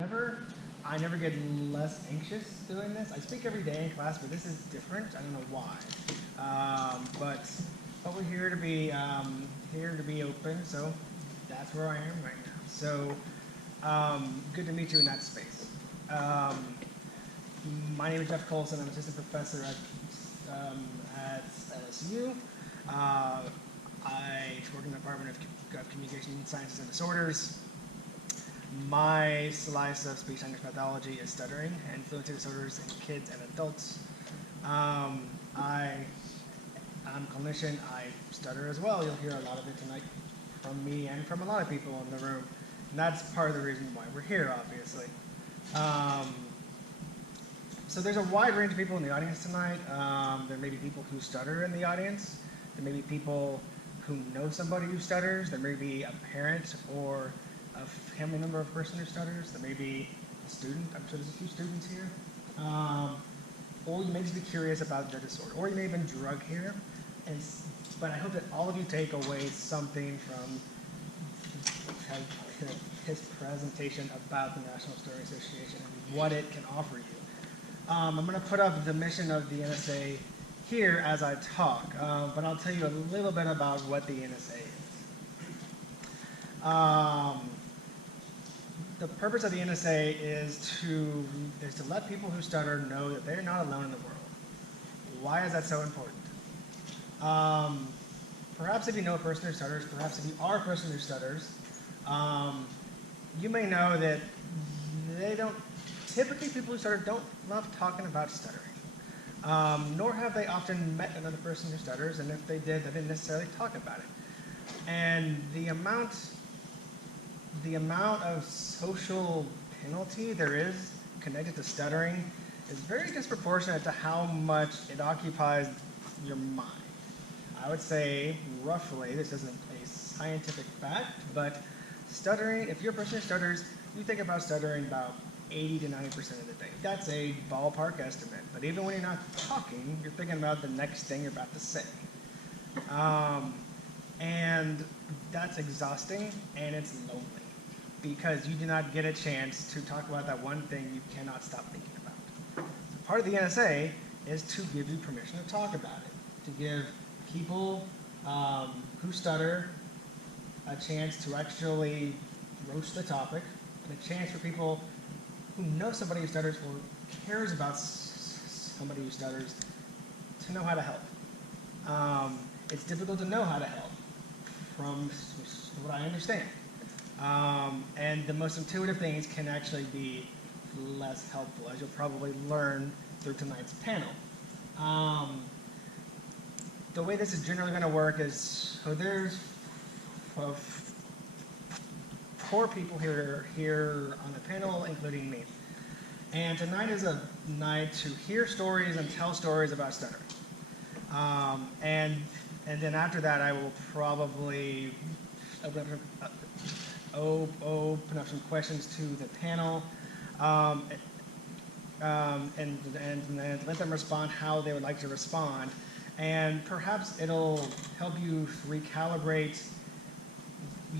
I never get less anxious doing this. I speak every day in class, but this is different. I don't know why. But we're here to be open. So that's where I am right now. So good to meet you in that space. My name is Jeff Colson. I'm assistant professor at LSU. I work in the Department of Communication Sciences and Disorders. My slice of speech language pathology is stuttering and fluency disorders in kids and adults. I'm a clinician. I stutter as well. You'll hear a lot of it tonight from me and from a lot of people in the room. And that's part of the reason why we're here, obviously. So there's a wide range of people in the audience tonight. There may be people who stutter in the audience. There may be people who know somebody who stutters. There may be a parent or a family member of a person who stutters. There may be a student. I'm sure there's a few students here. Or you may just be curious about the disorder. Or you may have been drugged here. But I hope that all of you take away something from his presentation about the National Stuttering Association and what it can offer you. I'm going to put up the mission of the NSA here as I talk, but I'll tell you a little bit about what the NSA is. The purpose of the NSA is to let people who stutter know that they're not alone in the world. Why is that so important? Perhaps if you know a person who stutters, perhaps if you are a person who stutters, you may know that typically people who stutter don't love talking about stuttering. Nor have they often met another person who stutters, and if they did, they didn't necessarily talk about it. And the amount of social penalty there is connected to stuttering is very disproportionate to how much it occupies your mind. I would say roughly, this isn't a scientific fact, but stuttering, if you're a person who stutters, you think about stuttering about 80 to 90% of the day. That's a ballpark estimate, but even when you're not talking, you're thinking about the next thing you're about to say. And that's exhausting, and it's lonely, because you do not get a chance to talk about that one thing you cannot stop thinking about. So part of the NSA is to give you permission to talk about it, to give people who stutter a chance to actually broach the topic, and a chance for people who know somebody who stutters or cares about somebody who stutters to know how to help. It's difficult to know how to help, from what I understand. And the most intuitive things can actually be less helpful, as you'll probably learn through tonight's panel. The way this is generally going to work is, so there's 4 people here on the panel, including me. And tonight is a night to hear stories and tell stories about stuttering. And then after that, I will probably open up some questions to the panel, and let them respond how they would like to respond. And perhaps it'll help you recalibrate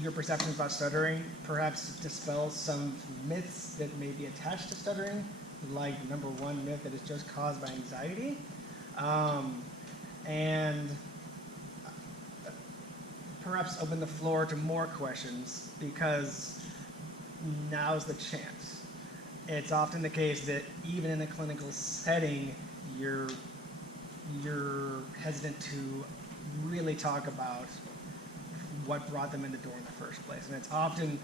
your perceptions about stuttering, perhaps dispel some myths that may be attached to stuttering, like number 1 myth that it's just caused by anxiety, and perhaps open the floor to more questions, because now's the chance. It's often the case that even in a clinical setting, you're hesitant to really talk about what brought them in the door in the first place. And it's often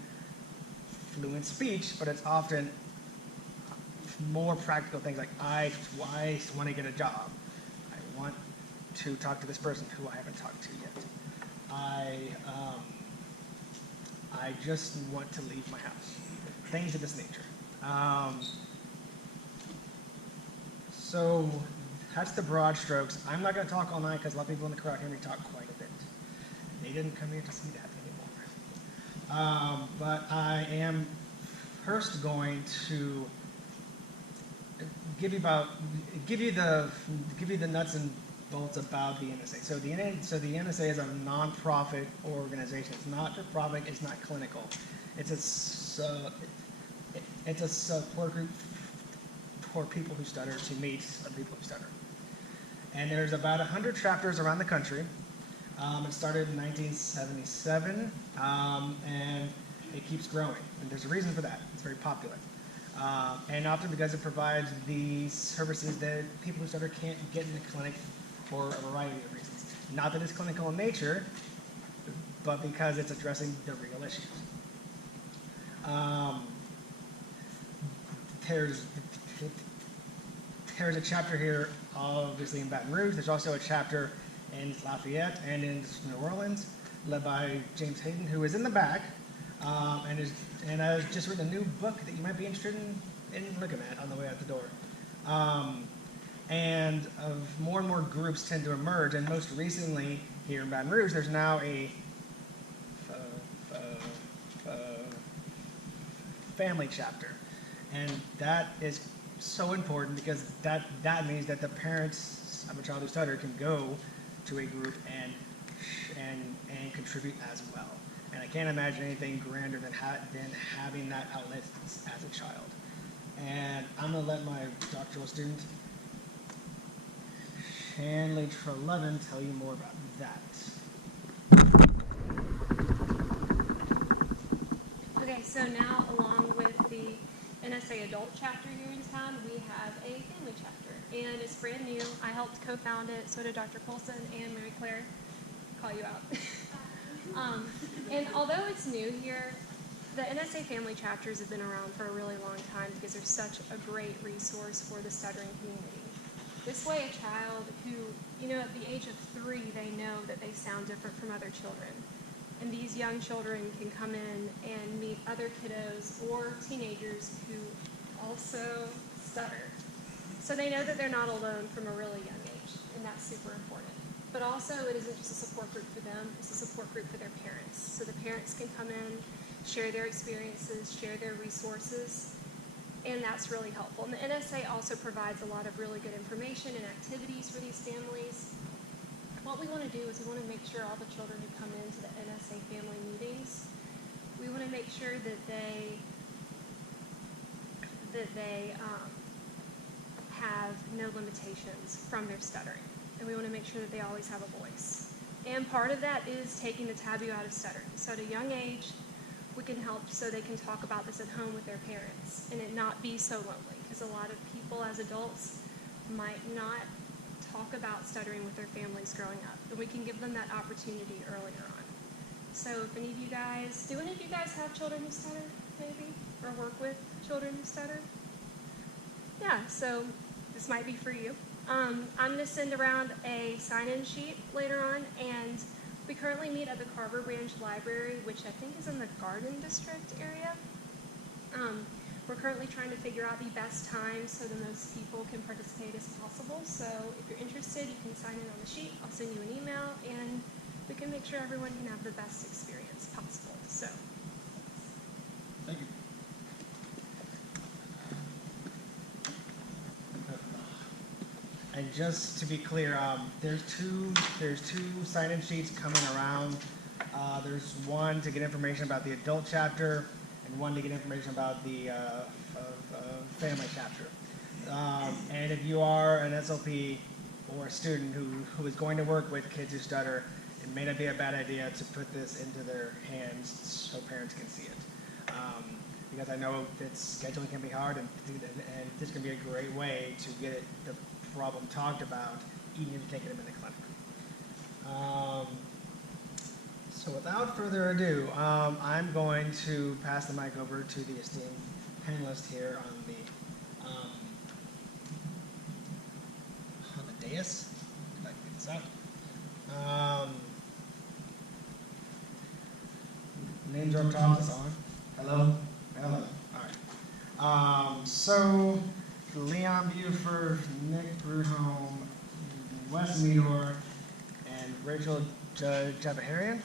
fluent speech, but it's often more practical things like, I want to get a job. I want to talk to this person who I haven't talked to yet. I just want to leave my house. Things of this nature. So that's the broad strokes. I'm not going to talk all night because a lot of people in the crowd hear me talk quite a bit. They didn't come here to see that anymore. But I am first going to give you the nuts and bolts about the NSA. So the NSA is a nonprofit organization. It's not for profit. It's not clinical. It's a support group for people who stutter to meet other people who stutter. And there's about 100 chapters around the country. It started in 1977, and it keeps growing. And there's a reason for that. It's very popular. And often because it provides the services that people who stutter can't get in the clinic for a variety of reasons. Not that it's clinical in nature, but because it's addressing the real issues. There's a chapter here, obviously in Baton Rouge. There's also a chapter in Lafayette and in New Orleans, led by James Hayden, who is in the back, and has just written a new book that you might be interested in looking at on the way out the door. And more and more groups tend to emerge, and most recently here in Baton Rouge, there's now a family chapter, and that is so important because that means that the parents of a child who stutters can go to a group and contribute as well. And I can't imagine anything grander than having that outlet as a child. And I'm going to let my doctoral student, Shanley Trelevin, tell you more about that. Okay, so now along with the NSA adult chapter here in town, we have a family chapter. And it's brand new. I helped co-found it, so did Dr. Colson and Mary Claire. Call you out. And although it's new here, the NSA family chapters have been around for a really long time because they're such a great resource for the stuttering community. This way a child who, at the age of 3, they know that they sound different from other children. And these young children can come in and meet other kiddos or teenagers who also stutter. So they know that they're not alone from a really young age, and that's super important. But also, it isn't just a support group for them, it's a support group for their parents. So the parents can come in, share their experiences, share their resources, and that's really helpful. And the NSA also provides a lot of really good information and activities for these families. What we want to do is we want to make sure all the children who come into the NSA family meetings, we want to make sure that they have no limitations from their stuttering. And we want to make sure that they always have a voice. And part of that is taking the taboo out of stuttering. So at a young age, we can help so they can talk about this at home with their parents and it not be so lonely. Because a lot of people as adults might not talk about stuttering with their families growing up. And we can give them that opportunity earlier on. So if any of you guys, do any of you guys have children who stutter, maybe? Or work with children who stutter? Yeah, so this might be for you. I'm going to send around a sign-in sheet later on, and we currently meet at the Carver Branch Library, which I think is in the Garden District area. We're currently trying to figure out the best time so the most people can participate as possible. So if you're interested, you can sign in on the sheet. I'll send you an email, and we can make sure everyone can have the best experience possible. So, Thank you. And just to be clear, there's two sign-in sheets coming around. There's one to get information about the adult chapter, and one to get information about the family chapter. And if you are an SLP or a student who is going to work with kids who stutter, it may not be a bad idea to put this into their hands so parents can see it. Because I know that scheduling can be hard, and this can be a great way to get the problem talked about, even if you're taking them in the clinic. So without further ado, I'm going to pass the mic over to the esteemed panelist here on the dais. If I can get this out. Names are up top. Is on. Hello. Hello. All right. So Leon Buford, Nick Brudholm, Wes Meador, and Rachel Jabaharian.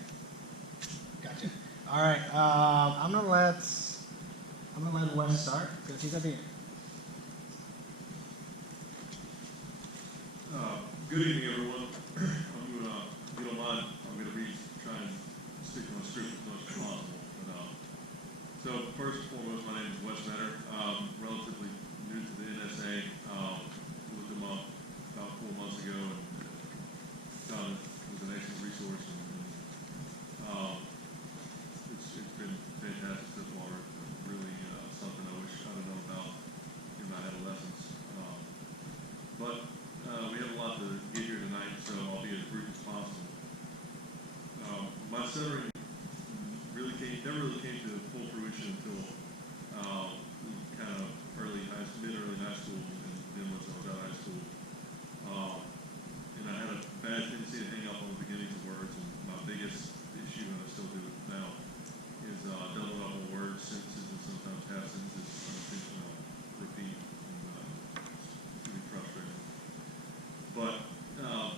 Gotcha. All right. I'm gonna let Wes start because he's at the end. Good evening, everyone. If you don't mind, I'm going to try and stick to my script as much as possible. But, so So first and foremost, my name is Wes Metter. Relatively new to the NSA. Looked them up about 4 months ago and found it was an excellent resource. It's been fantastic so far. Really something I wish I'd have known about in my adolescence. But we have a lot to get here tonight, so I'll be as brief as possible. My stuttering never really came to full fruition until kind of early high school, and then once I was out of high school. And I had a bad tendency to hang up on the beginnings of words, and my biggest issue, and I still do it now, is doubling up on words, sentences, and sometimes half sentences, unintentional repeat, and it's really frustrating. But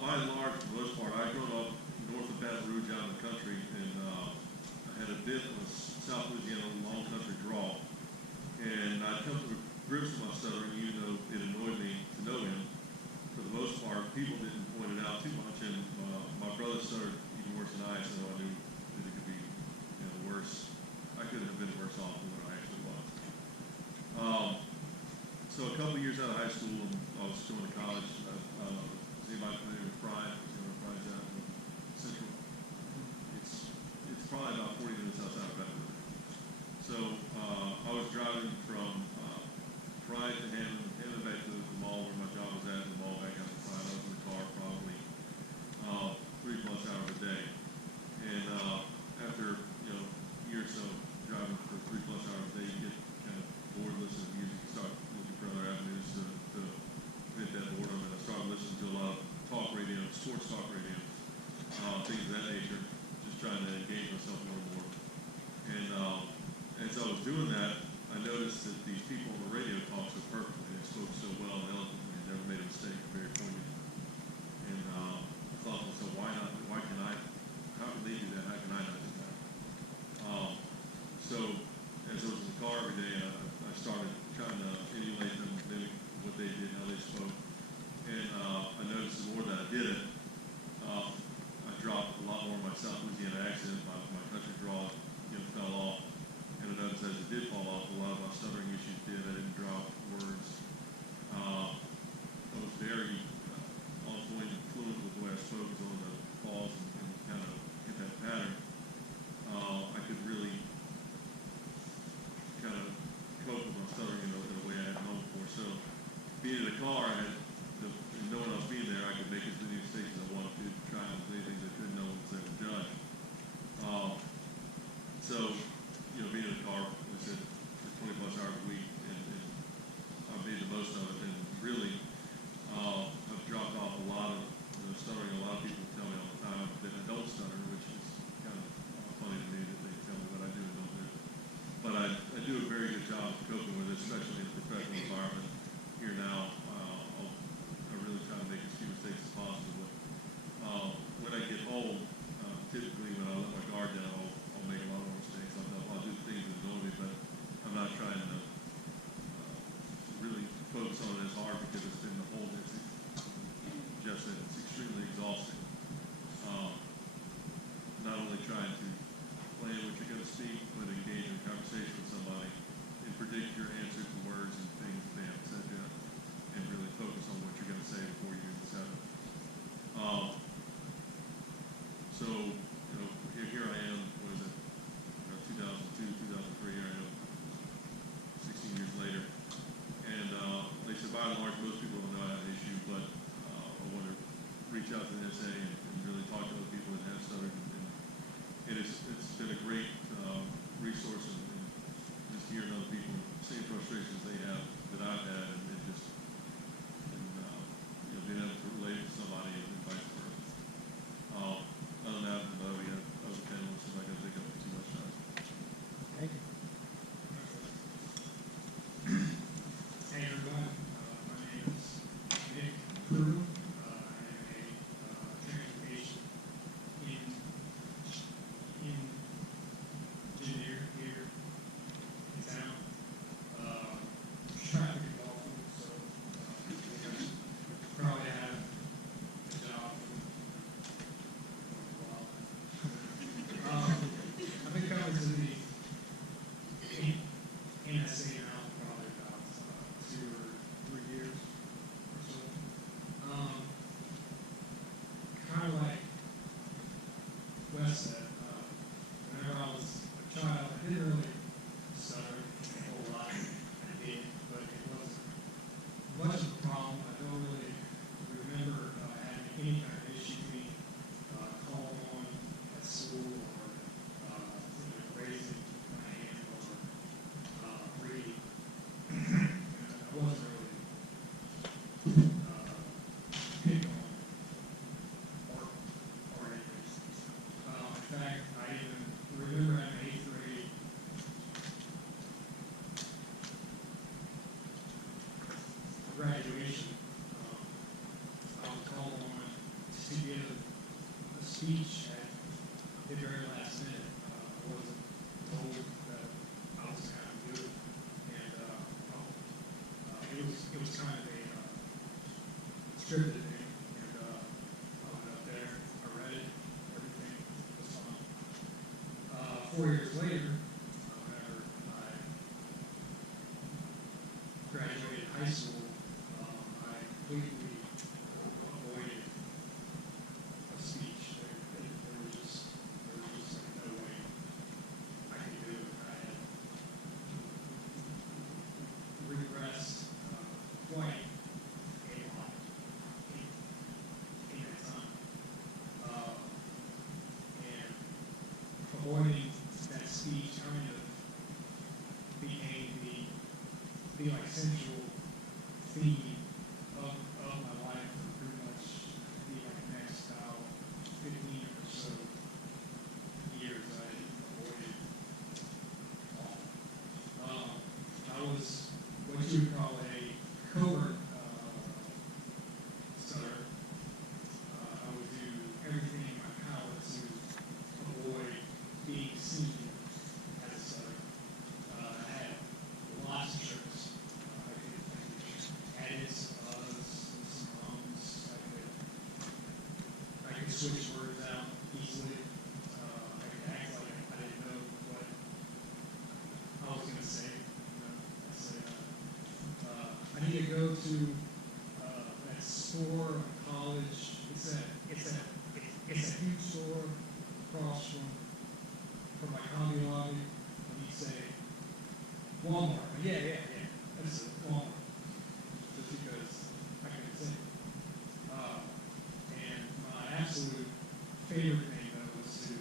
by and large, for the most part, I've grown up north of Baton Rouge out in the country, and I had a bit of a South Louisiana long country drawl. And I'd come to grips with my stuttering, even though it annoyed me to know him. For the most part, people didn't point it out too much, and my brother stuttered even worse than I, so I knew that it could be worse. I couldn't have been worse off than what I actually was. So a couple of years out of high school, and I was going to college. Is anybody familiar with Pride? You know where Pride's at? Central. It's probably about 40 minutes outside of Baton Rouge. So I was driving from Pride to Hammond back to the mall where my job was at, and the mall back out to Pride. I was in the car probably 3+ hours a day. And after a year or so driving for 3+ hours a day, you get kind of bored listening to music. You start looking for other avenues to hit that boredom. And I started listening to a lot of talk radio, sports talk radio, things of that nature, just trying to engage myself more and more. And as I was doing that, I noticed that these people on the radio talked so perfectly. They spoke so well and eloquently, and never made a mistake, very poignant. And I thought to myself, why not? Why can I? How can they do that? How can I not do that? So as I was in the car every day, I started trying to emulate them, mimic what they did, how they spoke. And I noticed the more that I did it, I dropped a lot more of my South Louisiana accent. My country drawl fell off. And I noticed as it did fall off, a lot of my stuttering issues did. I didn't drop words. I was very on point and fluent with the way I spoke, on the pause and kind of get that pattern. I could really kind of cope with my stuttering in a way I had known before. So being in the car, and no one else being there, I could make as many mistakes as I wanted to, try as many things I could, no one was there to judge. So being in the car, like I said, for 20+ hours a week, and I've made the most of it. And really, I've dropped off a lot of stuttering. A lot of people tell me all the time that I don't stutter, which is kind of funny to me that they tell me what I do and don't do. But I do a very good job of coping with it, especially in a professional environment. Here now, I really try to make as few mistakes as possible. But when I get home, typically when I let my guard down, I'll make a lot more mistakes. I'll do things that annoy me, but I'm not trying to really focus on it as hard because it's been the whole. Jeff said it's extremely exhausting. Not only trying to plan what you're going to speak, but engage in a conversation with somebody and predict your answers to words and things that they have said yet, and really focus on what you're going to say before you even say it. So here I am. What is it? 2002, 2003. Here I am, 16 years later. And they said, by and large, most people don't know I have an issue, but I want to reach out to the NSA and really talk to other people that have stuttered. And it's been a great resource, and just hearing other people, same frustrations they have that I've had, and being able to relate to somebody and vice versa. Other than that, we have other panelists, so I'm not going to take up too much time. Thank you. Hey everyone, my name is Nick Crew. I am a transportation engineer here in town. graduation, I was called on to give a speech at the very last minute. I wasn't told that I was kind of good, and it was kind of a scripted thing, and I went up there, I read it, everything was fine. 4 years later, whenever I graduated high school, I completely avoided a speech. There was just like no way I could do it. I had regressed quite a lot in that time. And avoiding that speech kind of became the like central theme of my life for pretty much the like next 15 or so years. I avoided all. I was what you would call a covert stutter. I would do everything in my power to avoid being seen as a stutter. I had lots of tricks. I could add some uhs, some ums. I could switch words out easily. I could act like I didn't know what I was going to say. I said, I need to go to that store in college. It's a huge store across from my commie lobby. And he'd say, Walmart. Yeah. That's it, Walmart. Just because I couldn't say it. And my absolute favorite thing though was to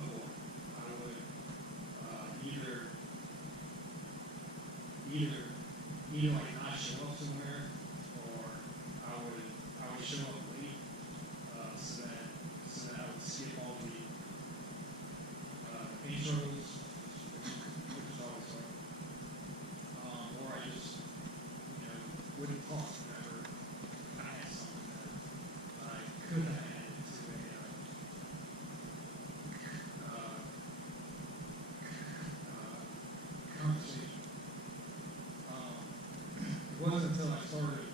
avoid. I would either like not show up somewhere, or I would show up late, so that I would skip all the intros, which is always fun. Or I just wouldn't talk whenever I had something that I could have added to a conversation. It wasn't until I started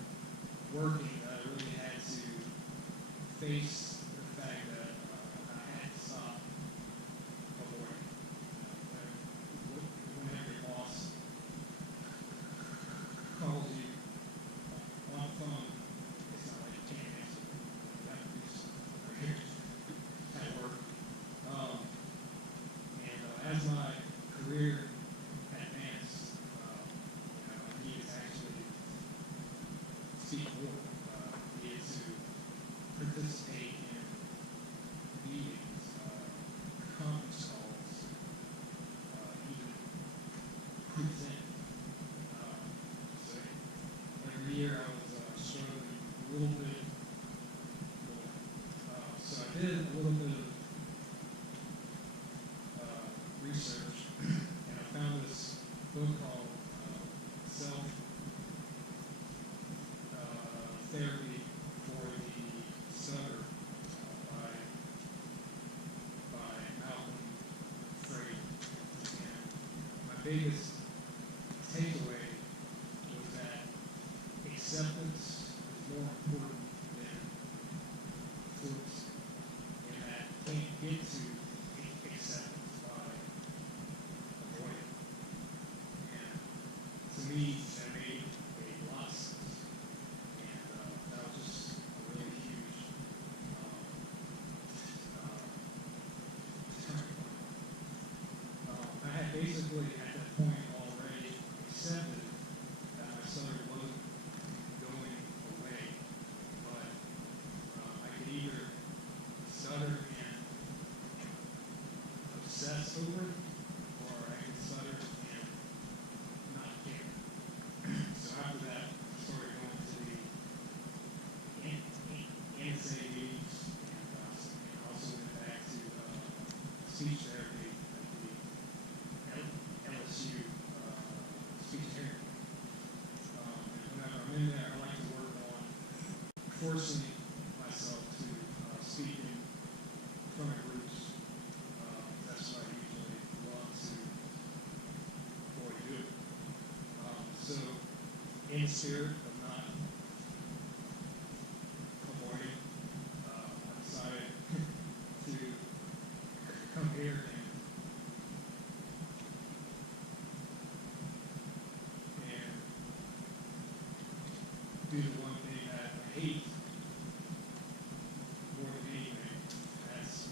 working that I really had to face the fact that I had to stop avoiding. Whenever your boss calls you on the phone, it's not like you can't answer. You have to do something at work. And as my career advanced, I needed to actually speak more. Needed to participate in meetings, conference calls, even present. So every year I was struggling a little bit more. So I did a little bit of research, and I found this book called Self Therapy for the Stutter by Malcolm Fraser. And my biggest takeaway was that acceptance is more important than fluency, and that you can't get to acceptance by avoiding. And to me, that made a lot of sense. And that was just a really huge turning point. I had basically at that point forcing myself to speak in front of groups. That's what I usually want to avoid doing. So, in the spirit of not avoiding, I decided to come here and do the one thing that I hate more than anything. That's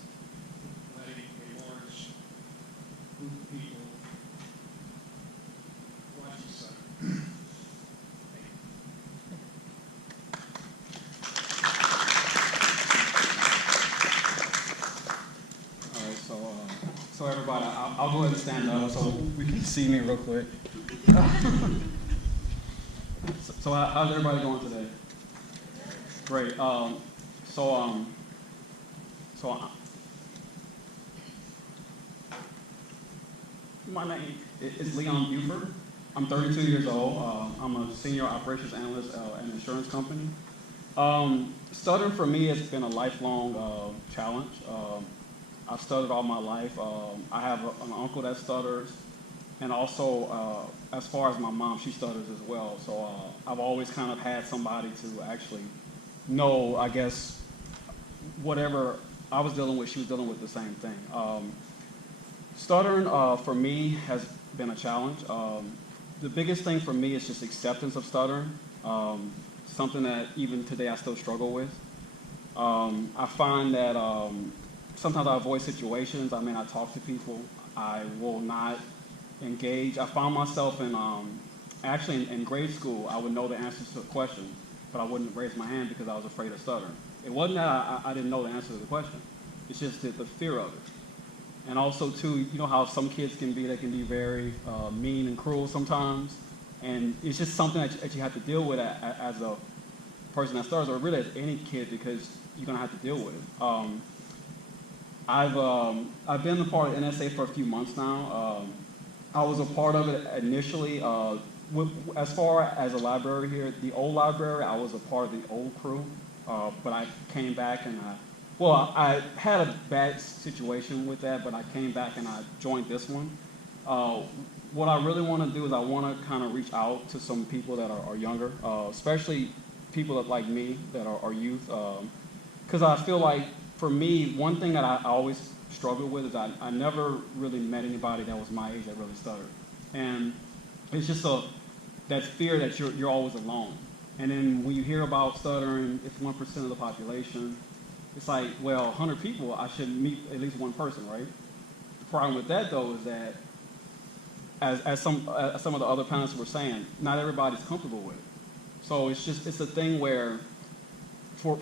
letting a large group of people watch you suffer. Thank you. All right, so everybody, I'll go ahead and stand up so we can see me real quick. So how's everybody going today? Great. My name is Leon Buford. I'm 32 years old. I'm a senior operations analyst at an insurance company. Stuttering for me has been a lifelong challenge. I've stuttered all my life. I have an uncle that stutters, and also as far as my mom, she stutters as well. So I've always kind of had somebody to actually know, I guess, whatever I was dealing with, she was dealing with the same thing. Stuttering for me has been a challenge. The biggest thing for me is just acceptance of stuttering, something that even today I still struggle with. I find that sometimes I avoid situations. I may not talk to people. I will not engage. I found myself actually in grade school, I would know the answers to a question, but I wouldn't raise my hand because I was afraid of stuttering. It wasn't that I didn't know the answer to the question. It's just the fear of it. And also, too, you know how some kids can be, they can be very mean and cruel sometimes. And it's just something that you have to deal with as a person that stutters, or really as any kid, because you're going to have to deal with it. I've been a part of NSA for a few months now. I was a part of it initially. As far as a library here, the old library, I was a part of the old crew. But I came back and I had a bad situation with that, but I came back and I joined this one. What I really want to do is I want to kind of reach out to some people that are younger, especially people that like me that are youth. Because I feel like, for me, one thing that I always struggled with is I never really met anybody that was my age that really stuttered. And it's just that fear that you're always alone. And then when you hear about stuttering, it's 1% of the population. It's like, well, 100 people, I should meet at least one person, right? The problem with that, though, is that, as some of the other panelists were saying, not everybody's comfortable with it. So it's a thing where, for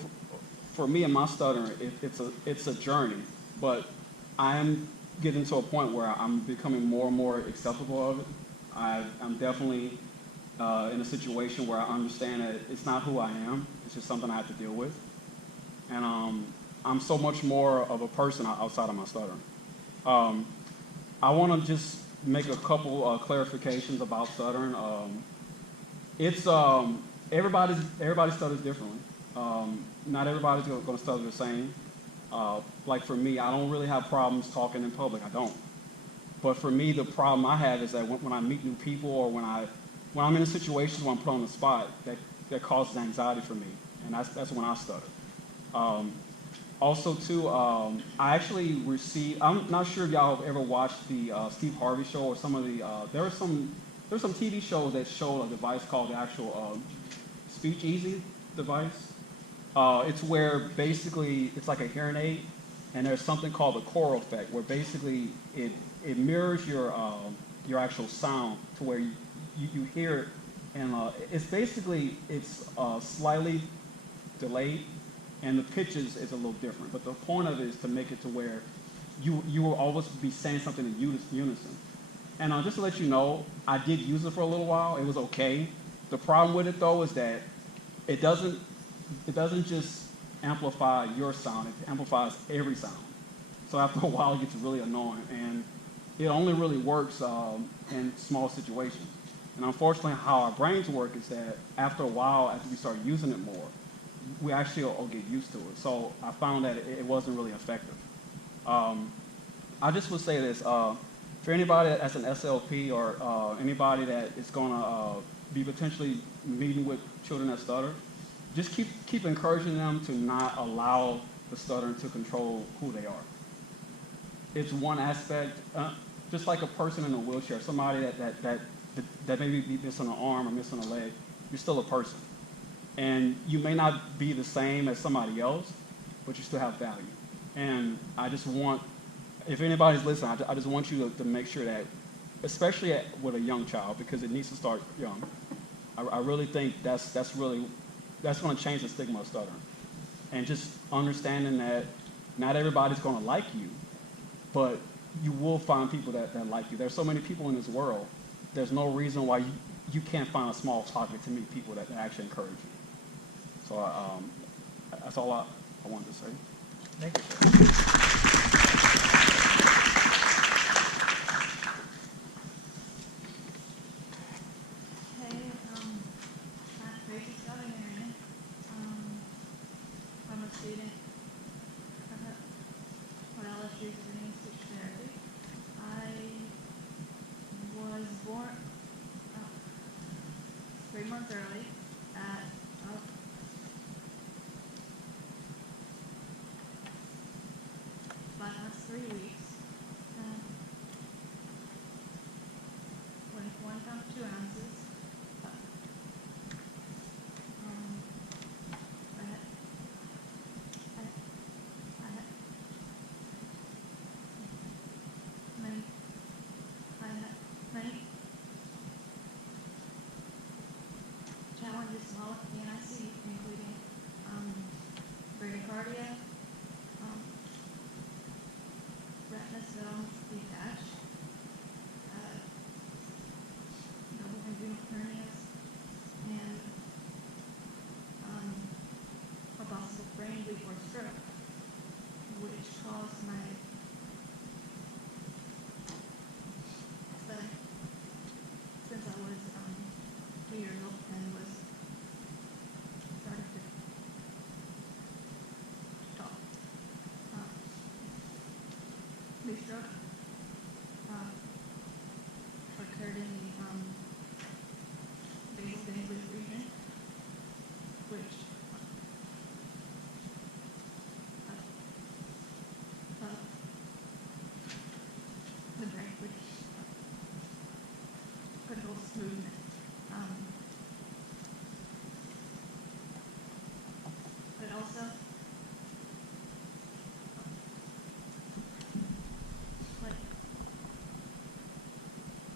me and my stuttering, it's a journey. But I'm getting to a point where I'm becoming more and more acceptable of it. I'm definitely in a situation where I understand that it's not who I am. It's just something I have to deal with. And I'm so much more of a person outside of my stuttering. I want to just make a couple clarifications about stuttering. Everybody stutters differently. Not everybody's going to stutter the same. Like for me, I don't really have problems talking in public. I don't. But for me, the problem I have is that when I meet new people, or when I'm in a situation where I'm put on the spot, that causes anxiety for me, and that's when I stutter. Also, too, I actually received. I'm not sure if y'all have ever watched the Steve Harvey show, or some of the. There's some TV shows that show a device called the actual Speech Easy device. It's where basically it's like a hearing aid, and there's something called the choral effect, where basically it mirrors your actual sound to where you hear it, and it's slightly delayed, and the pitch is a little different. But the point of it is to make it to where you will always be saying something in unison. And just to let you know, I did use it for a little while. It was okay. The problem with it, though, is that it doesn't just amplify your sound. It amplifies every sound. So after a while, it gets really annoying. And it only really works in small situations. And unfortunately, how our brains work is that after a while, after we start using it more, we actually all get used to it. So I found that it wasn't really effective. I just would say this, for anybody that's an SLP or anybody that is going to be potentially meeting with children that stutter, just keep encouraging them to not allow the stuttering to control who they are. It's one aspect, just like a person in a wheelchair, somebody that maybe be missing an arm or missing a leg, you're still a person. And you may not be the same as somebody else, but you still have value. And I just want, if anybody's listening, I just want you to make sure that, especially with a young child, because it needs to start young, I really think that's going to change the stigma of stuttering. And just understanding that not everybody's going to like you, but you will find people that like you. There's so many people in this world, there's no reason why you can't find a small pocket to meet people that actually encourage you. So that's all I wanted to say. Thank you, sir. Hey, I'm Tracy Southern Area. I'm a student at LSU studying speech therapy. I was born 3 months early at my last 3 weeks. 21 pounds 2 ounces. I had many challenges while at the NIC, including bradycardia, retina cells detached, double inguinal hernias, and a possible brain bleed or stroke, which caused my study since I was 2 years old and was starting to talk. The stroke occurred in the basal ganglia region, which the brain, which controls movement. But also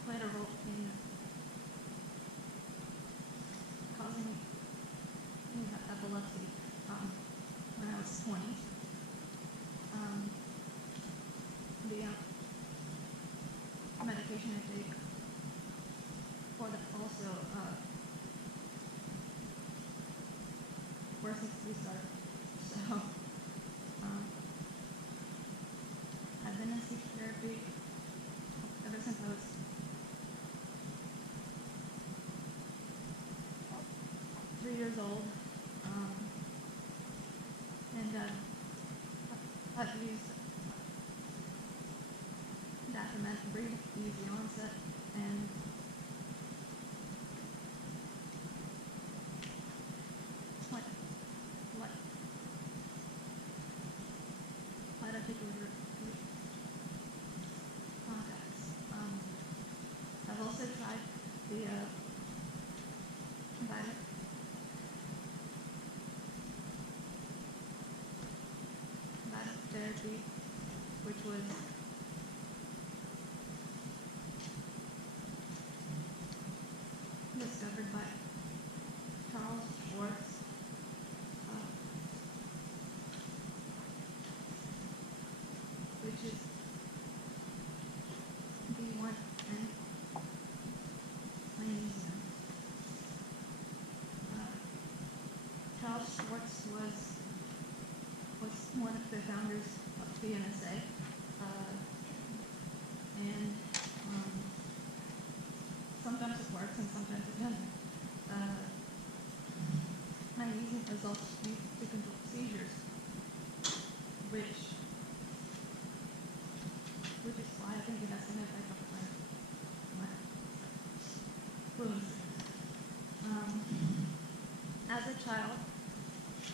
played a role in causing me epilepsy when I was 20. The medication I take for that also worsens the start. So I've been in speech therapy ever since I was 3 years old, and I've used Daphriment, brief, easy onset, and light articular contacts. I've also tried the Vitamin therapy, which was discovered by Charles Schwartz, which is B1 and magnesium. Charles Schwartz was one of the founders of the NSA, and sometimes it works and sometimes it doesn't. Magnesium is also used as a child,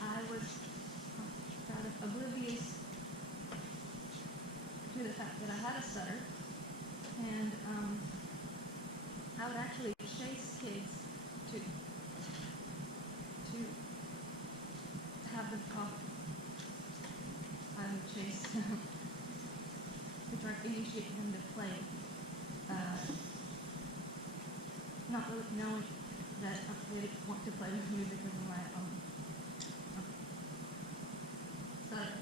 I was kind of oblivious to the fact that I had a stutter, and I would actually chase kids to have them talk. I would chase them to try to initiate them to play, not really knowing that they didn't want to play with me because of my stutter.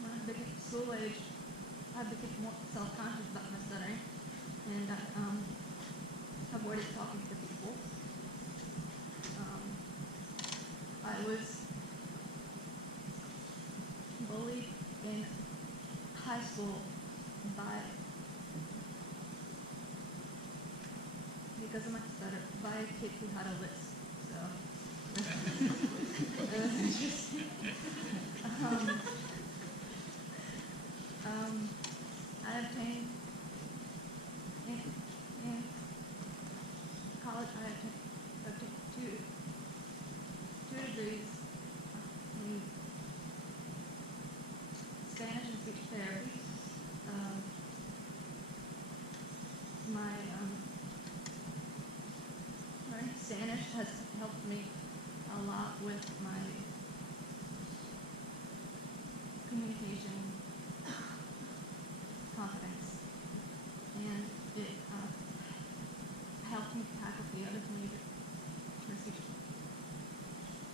When I became school age, I became more self-conscious about my stuttering, and I avoided talking to people. I was bullied in high school because of my stutter, by a kid who had a lisp. So it was interesting. I obtained in college. I obtained two degrees in Spanish and speech therapy. My learning Spanish has helped me a lot with my communication confidence, and it helped me tackle the other major for speech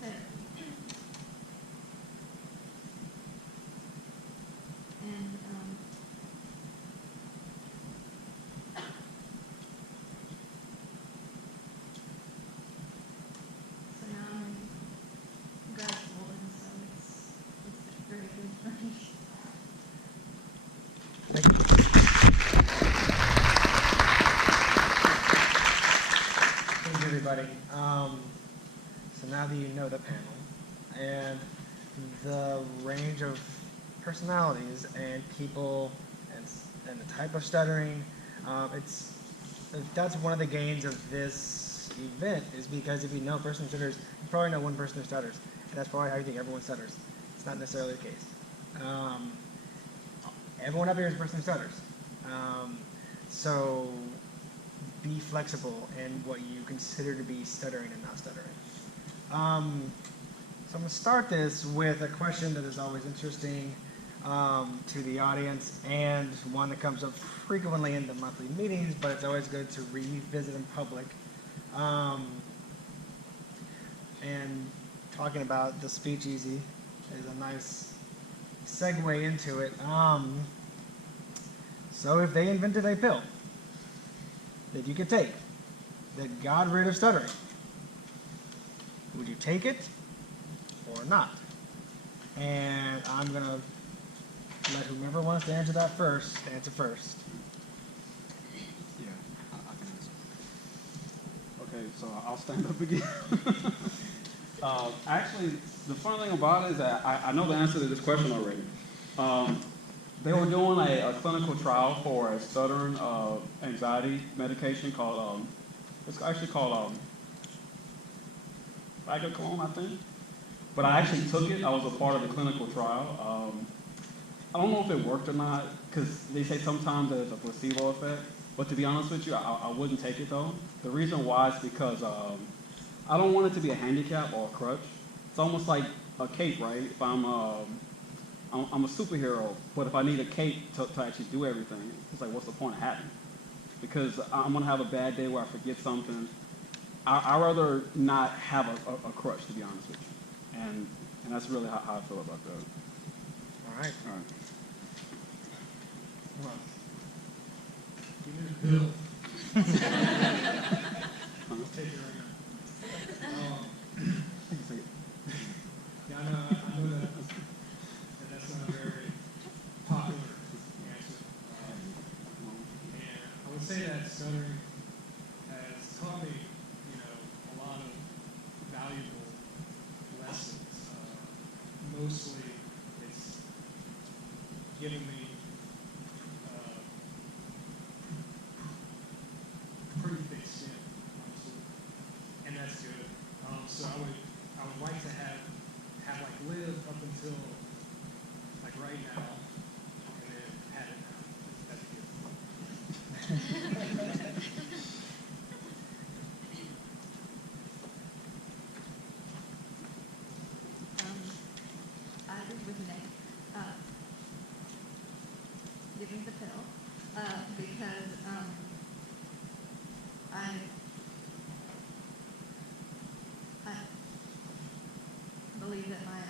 therapy. And so now I'm in grad school, and so it's very good for me. Thank you. Thanks, everybody. So now that you know the panel and the range of personalities and people and the type of stuttering, that's one of the gains of this event, is because if you know a person who stutters, you probably know one person who stutters, and that's probably how you think everyone stutters. It's not necessarily the case. Everyone up here is a person who stutters. So be flexible in what you consider to be stuttering and not stuttering. So I'm going to start this with a question that is always interesting to the audience, and one that comes up frequently in the monthly meetings, but it's always good to revisit in public. And talking about the speakeasy is a nice segue into it. So if they invented a pill that you could take that got rid of stuttering, would you take it or not? And I'm going to let whomever wants to answer that first answer first. Yeah, I can answer. Okay, so I'll stand up again. Actually, the funny thing about it is that I know the answer to this question already. They were doing a clinical trial for a stuttering anxiety medication called, it's actually called Vagaclone, I think. But I actually took it. I was a part of the clinical trial. I don't know if it worked or not, because they say sometimes there's a placebo effect. But to be honest with you, I wouldn't take it though. The reason why is because I don't want it to be a handicap or a crutch. It's almost like a cape, right? If I'm a superhero, but if I need a cape to actually do everything, it's like, what's the point of having it? Because I'm going to have a bad day where I forget something. I'd rather not have a crutch, to be honest with you. And that's really how I feel about that. All right. All right. Come on. Give me the bill. I'll take it right now. Yeah, I know that's not a very popular answer. And I would say that stuttering has taught me, a lot of valuable lessons. Mostly, it's given me pretty thick skin, honestly, and that's good. So I would like to have like live up until like right now, and then have it now. That'd be good. I agree with Nick, giving the pill, because, I believe that my,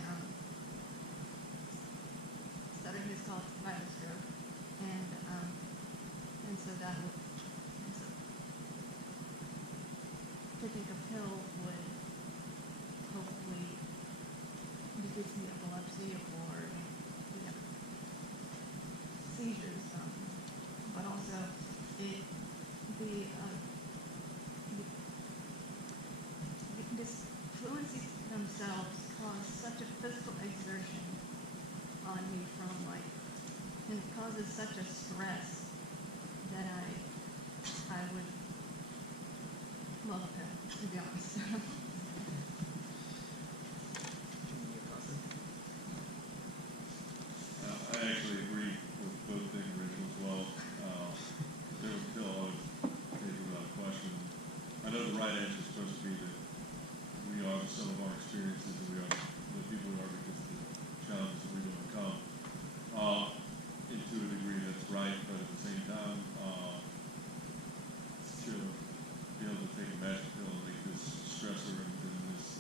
stuttering is called virus stroke, and so that would, and so taking a pill would hopefully reduce the epilepsy or, you know, seizures, but also this fluencies themselves cause such a physical exertion on me from like, and it causes such a stress that I would love a pill, to be honest. I actually agree with both Nick and Rachel as well. There was Bill, I would take it without question. I know the right answer is supposed to be that we are the sum of our experiences and we are the people we are because of the challenges that we overcome. To a degree that's right, but at the same time, to be able to take a magic pill and make this stressor and this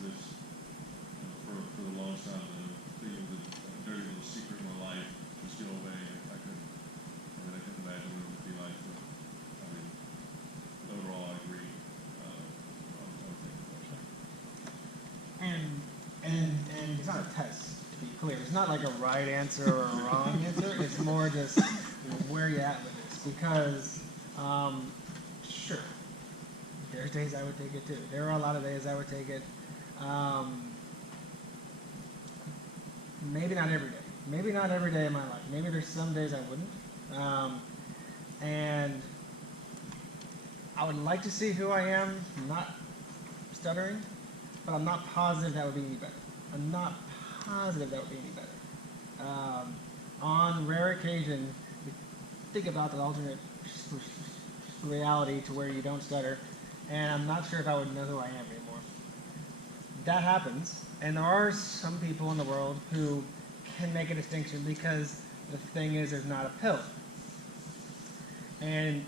for the longest time, the dirty little secret in my life just go away. I couldn't imagine what it would be like. But, I mean, overall, I agree. I'll take the question. And it's not a test, to be clear. It's not like a right answer or a wrong answer. It's more just where you're at with this. Because, sure, there's days I would take it too. There are a lot of days I would take it. Maybe not every day. Maybe not every day in my life. Maybe there's some days I wouldn't. And I would like to see who I am not stuttering, but I'm not positive that would be any better. I'm not positive that would be any better. On rare occasion, you think about the alternate reality to where you don't stutter, and I'm not sure if I would know who I am anymore. That happens, and there are some people in the world who can make a distinction because the thing is there's not a pill. And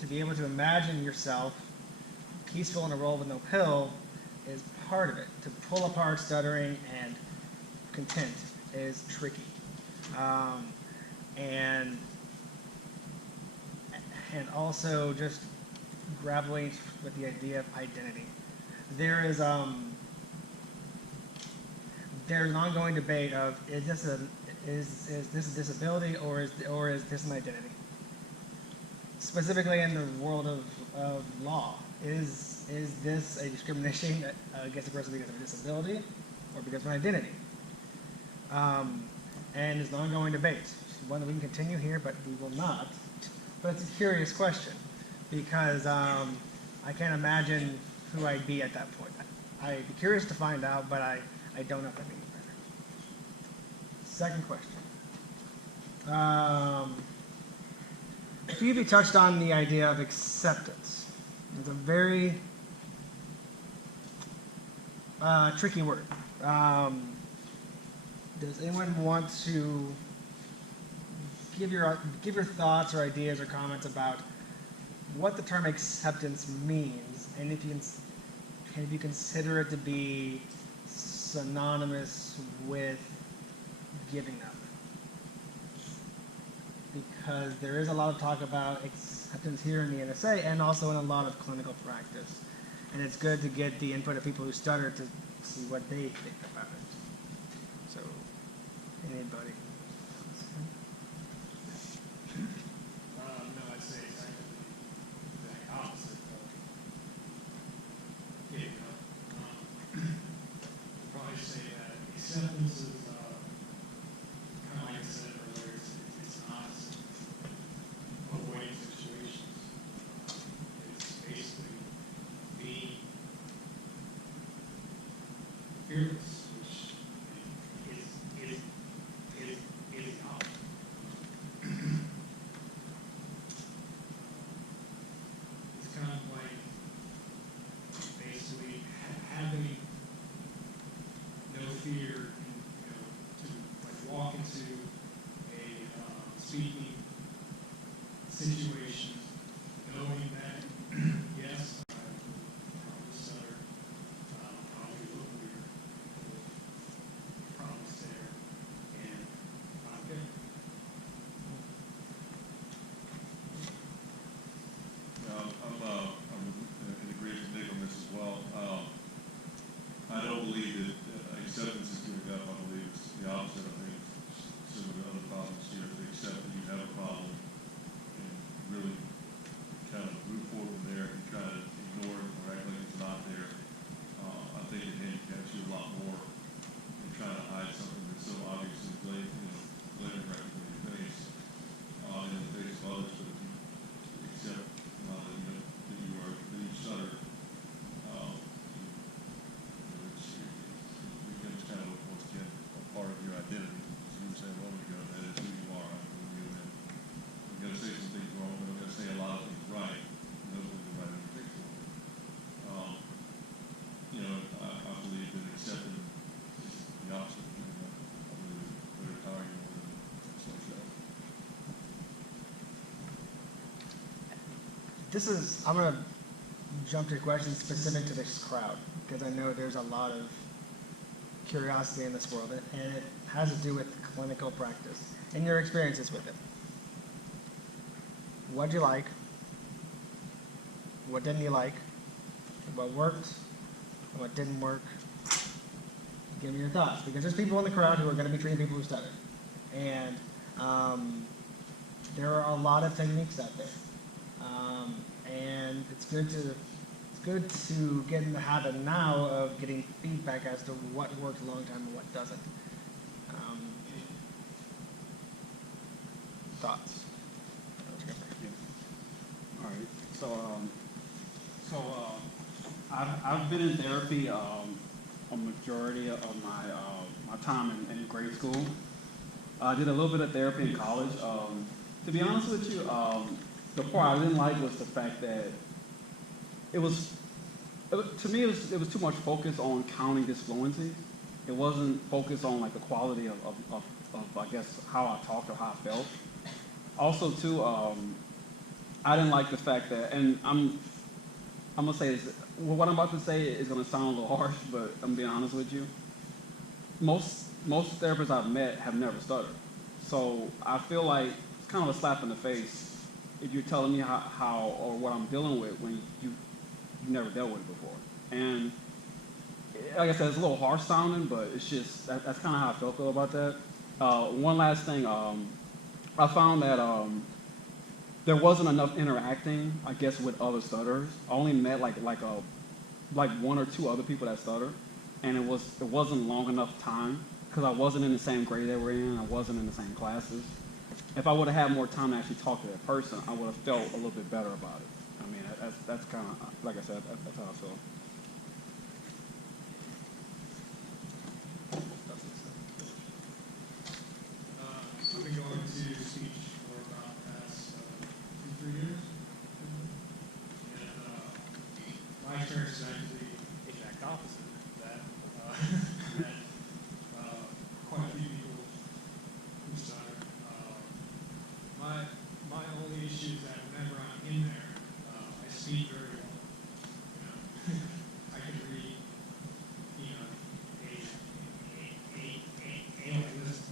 to be able to imagine yourself peaceful in a world with no pill is part of it. To pull apart stuttering and content is tricky. And also just grappling with the idea of identity. There's an ongoing debate of is this a disability or is this an identity? Specifically in the world of law, is this a discrimination against a person because of a disability or because of an identity? And it's an ongoing debate. It's one that we can continue here, but we will not. But it's a curious question because I can't imagine who I'd be at that point. I'd be curious to find out, but I don't know if that means better. Second question. A few of you touched on the idea of acceptance. It's a very tricky word. Does anyone want to give your thoughts or ideas or comments about what the term acceptance means, and if you consider it to be synonymous with giving up? Because there is a lot of talk about acceptance here in the NSA and also in a lot of clinical practice. And it's good to get the input of people who stutter to see what they think about it. So, anybody? No, I'd say exactly the opposite of giving up. I'd probably say that acceptance is kind of like I said earlier, it's I'm going to jump to questions specific to this crowd, because I know there's a lot of curiosity in this world, and it has to do with clinical practice and your experiences with it. What'd you like? What didn't you like? What worked? What didn't work? Give me your thoughts, because there's people in the crowd who are going to be treating people who stutter. And there are a lot of techniques out there. And it's good to get in the habit now of getting feedback as to what worked a long time and what doesn't. Thoughts? All right. I've been in therapy a majority of my time in grade school. I did a little bit of therapy in college. To be honest with you, the part I didn't like was the fact that to me it was too much focus on counting disfluencies. It wasn't focused on like the quality of I guess how I talked or how I felt. Also too, I didn't like the fact that, and I'm gonna say this. What I'm about to say is gonna sound a little harsh, but I'm being honest with you. Most therapists I've met have never stuttered, so I feel like it's kind of a slap in the face if you're telling me how or what I'm dealing with when you've never dealt with it before. And like I said, it's a little harsh sounding, but it's just that's kind of how I feel about that. One last thing, I found that there wasn't enough interacting, I guess, with other stutterers. I only met like one or two other people that stutter, and it wasn't long enough time because I wasn't in the same grade they were in. I wasn't in the same classes. If I would have had more time to actually talk to that person, I would have felt a little bit better about it. I mean, that's kind of, like I said, that's how I feel. I've been going to speech for about the past 2-3 years. And my experience is actually the exact opposite of that. That quite a few people who stutter. My only issue is that whenever I'm in there, I speak very well. You know, I can read, you know, a list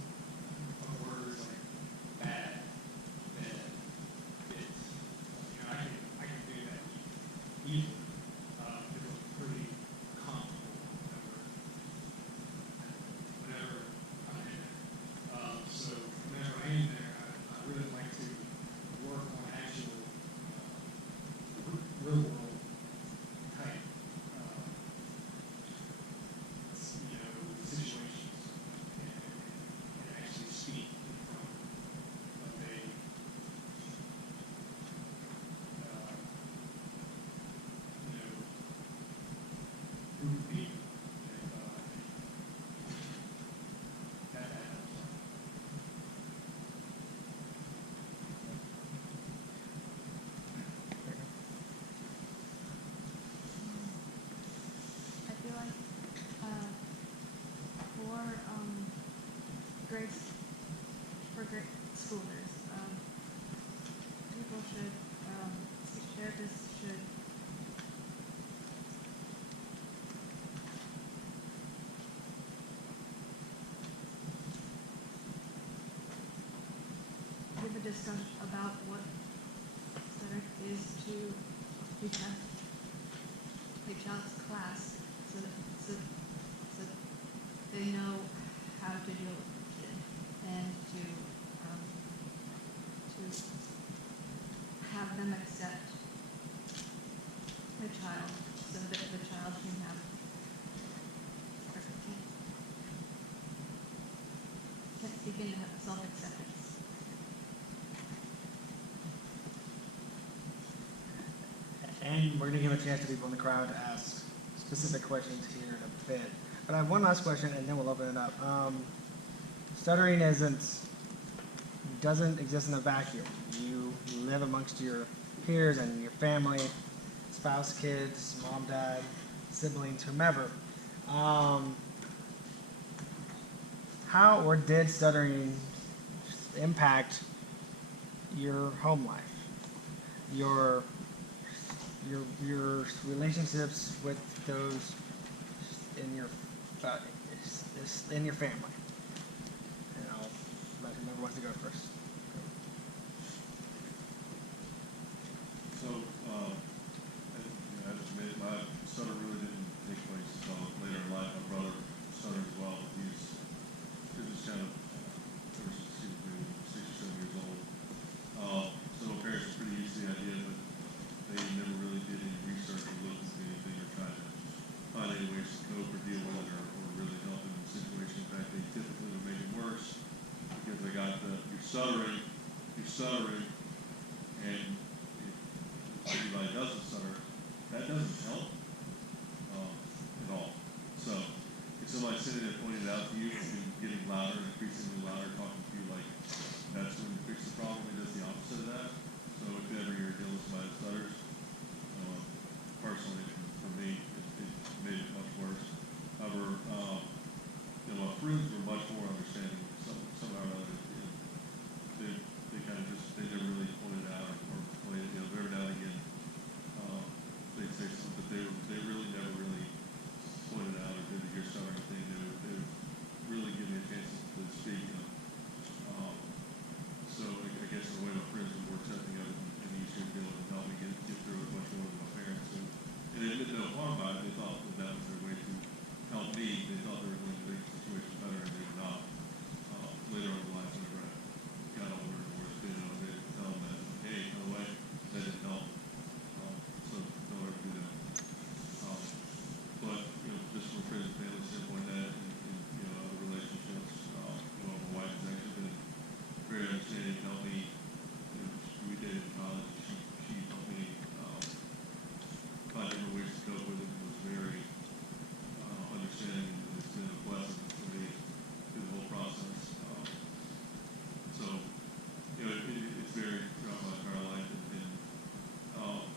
of words like bad, bed, bit. You know, I can do that easily. It was pretty comfortable whenever I'm in there. So whenever I'm in there, I really like to work on actual real world type situations and actually speak in front of a group of people. And that helps. I feel like for grade schoolers, people should, speech therapists should give a discussion about what stutter is to a child's class, so they know how to deal with it, and to have them accept the child, so that the child can begin to have self-acceptance. And we're going to give a chance to people in the crowd to ask specific questions here in a bit. But I have one last question, and then we'll open it up. Stuttering doesn't exist in a vacuum. You live amongst your peers and your family, spouse, kids, mom, dad, siblings, whomever. How or did stuttering impact your home life, your your relationships with those in your uh, in your family. And I'll let whoever wants to go first. So, I just admit, my stutter really didn't take place until later in life. My brother stuttered as well. He was kind of, ever since he was maybe 6 or 7 years old. So my parents were pretty used to the idea, but they never really did any research or looked into anything or tried to find any ways to cope or deal with it or really help in the situation. In fact, they typically would make it worse because they got you're stuttering, and if anybody doesn't stutter, that doesn't help at all. So if somebody's sitting there pointing it out to you and getting louder and increasingly louder, talking to you like that's when you fix the problem, it does the opposite of that. So if ever you're dealing with somebody that stutters, personally, for me, it made it much worse. However, my friends were much more understanding. Somehow or other, they kind of they never really pointed out or pointed, every now and again, they'd say something, but they really never really pointed out or did the ear stuttering thing. They would really give me a chance to speak. So I guess in a way my friends were more accepting of it and easier to deal with and help me get through it much more than my parents. And they didn't know harm by it. They thought that was their way to help me. They thought they were going to make the situation better, and they were not. Later on in life, whenever I got older and more educated, I was able to tell them that, hey, no way, that didn't help. So don't ever do that. But just from a friends and family standpoint, that and other relationships, my wife has actually been very understanding, helped me. We dated in college. She helped me find different ways to cope with it. And was very understanding, and it's been a blessing for me through the whole process. So it's very throughout my entire life, and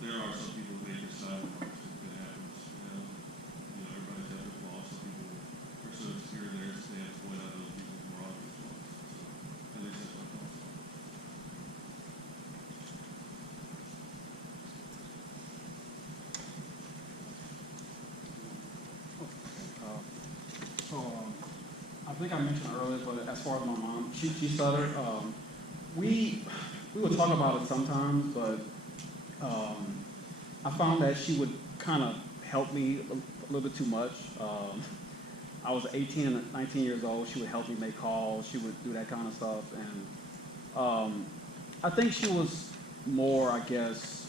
there are some people who make this side of it happens. Everybody's got their flaws. Some people are so insecure in their standpoint out of those people more obvious ones. So at least that's my thoughts. I think I mentioned earlier, but as far as my mom, she stuttered. We would talk about it sometimes, but I found that she would kind of help me a little bit too much. I was 18 and 19 years old. She would help me make calls. She would do that kind of stuff. And I think she was more, I guess,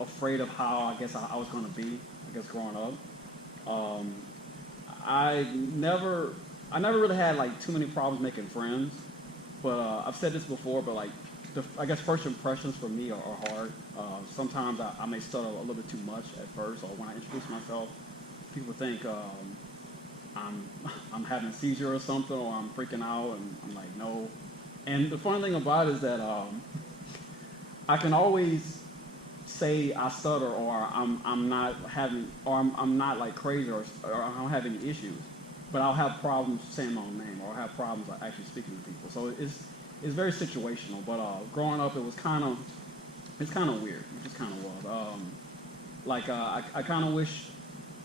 afraid of how I guess I was going to be, I guess, growing up. I never really had like too many problems making friends, but I've said this before, but like I guess first impressions for me are hard. Sometimes I may stutter a little bit too much at first, or when I introduce myself, people think I'm having a seizure or something, or I'm freaking out, and I'm like, no. And the funny thing about it is that I can always say I stutter, or I'm not having, or I'm not like crazy, or I don't have any issues, but I'll have problems saying my own name, or I'll have problems like, actually speaking to people. So it's very situational. But growing up, it's kind of weird. It just kind of was. I kind of wish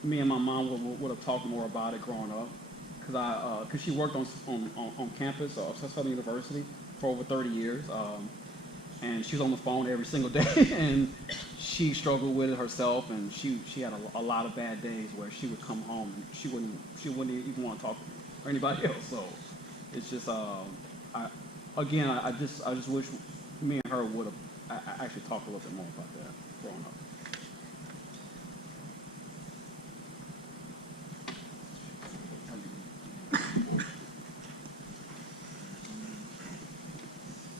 me and my mom would have talked more about it growing up, because she worked on campus of Southern University for over 30 years. And she was on the phone every single day, and she struggled with it herself, and she had a lot of bad days where she would come home and she wouldn't even want to talk to me or anybody else. So it's just I just wish me and her would have actually talked a little bit more about that growing up.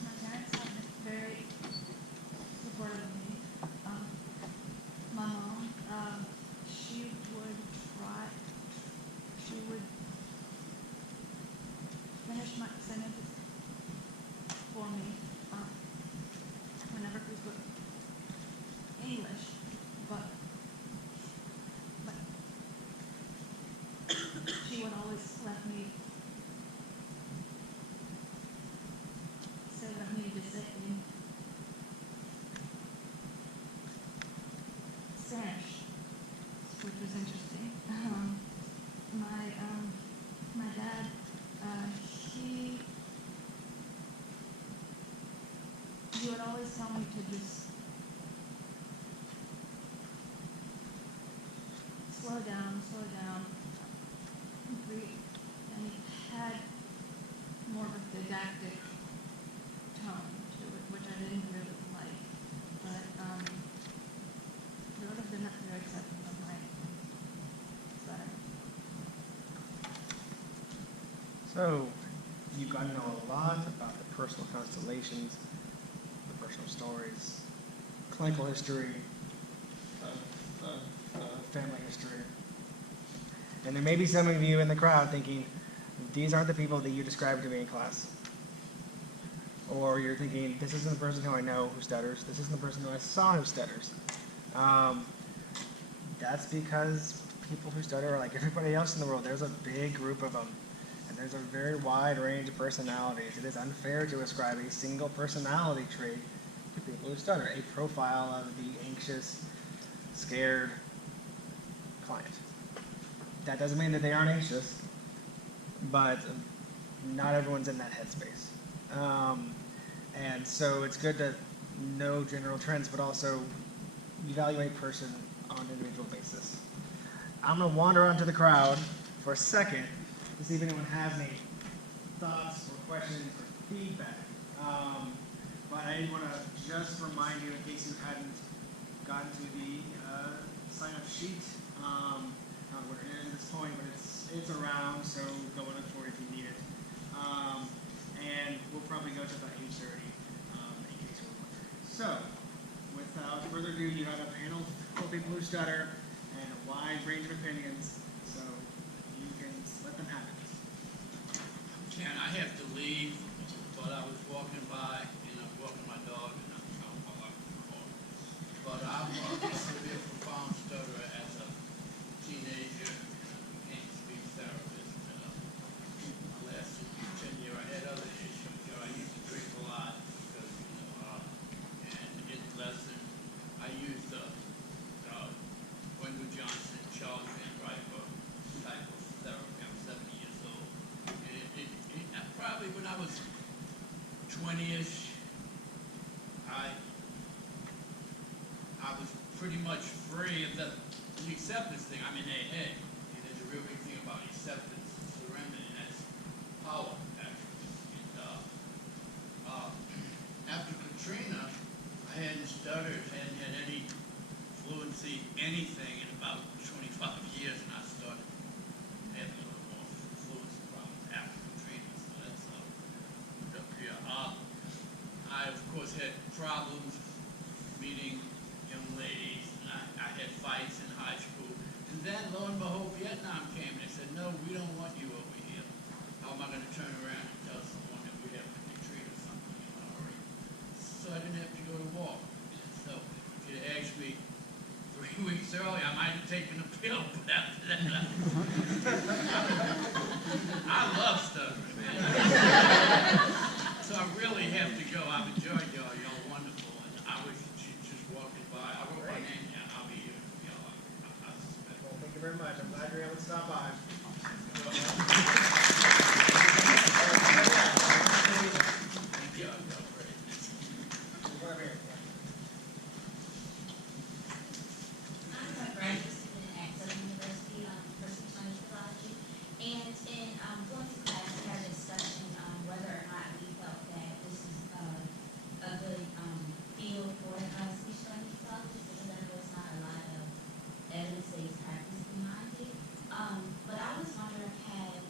My parents have been very supportive of me. My mom, she would finish my sentences for me whenever we put English, but she would always let me say what I needed to say and say always tell me to just slow down, breathe. And he had more of a didactic tone to it, which I didn't really like. But they would have been very accepting of my stutter. So, you've gotten to know a lot about the personal constellations, the personal stories, clinical history, family history. And there may be some of you in the crowd thinking, these aren't the people that you described to me in class. Or you're thinking, this isn't the person who I know who stutters. This isn't the person who I saw who stutters. That's because people who stutter are like everybody else in the world. There's a big group of them. And there's a very wide range of personalities. It is unfair to ascribe a single personality trait to people who stutter. A profile of the anxious, scared client. That doesn't mean that they aren't anxious, but not everyone's in that headspace. And so it's good to know general trends, but also evaluate person on an individual basis. I'm going to wander onto the crowd for a second to see if anyone has any thoughts or questions or feedback. But I want to just remind you, in case you hadn't gotten to the sign-up sheet, we're in at this point, but it's around, so go and look for it if you need it. And we'll probably go to about 8:30 in case you're wondering. So, without further ado, you have a panel full of people who stutter and a wide range of opinions, so you can let them have it. Ken, I have to leave, but I was walking by, and I'm walking my dog, and I'm out my life in the car. But I'm a severe profound stutterer as a teenager, and I became a speech therapist. My last 10 year, I had other issues. You know, I used to drink a lot because, and in lesson, I used Wendell Johnson, Charles Van Riper type of therapy. I'm 70 years old. And probably when I was 20-ish, I was pretty much free of the acceptance thing. I'm in AA, and there's a real big thing about acceptance and surrender, and that's power, actually. And after Katrina, I hadn't stuttered, hadn't had any fluency, anything in about 25 years, and I started having a little more fluency problems after Katrina, so that's up here. I, of course, had problems meeting young ladies, and I had fights in high school. And then, lo and behold, Vietnam came, and they said, no, we don't want you over here. How am I going to turn around and tell someone that we have to retreat or something in a hurry? So I didn't have to go to war. And so if you'd asked me 3 weeks earlier, I might have taken a pill, but after that, I love stuttering, man. So I really have to go. I've enjoyed y'all. Y'all are wonderful. And I was just walking by. I wrote my name down. I'll be here for y'all. I suspect. Well, thank you very much. I'm glad you're able to stop by. Yeah, y'all great. Right here. I'm a graduate student at Southern University for speech language pathology, and in going to class, we had a discussion on whether or not we felt that this is a good field for speech language pathology, because I know it's not a lot of evidence-based practice behind it. But I was wondering, have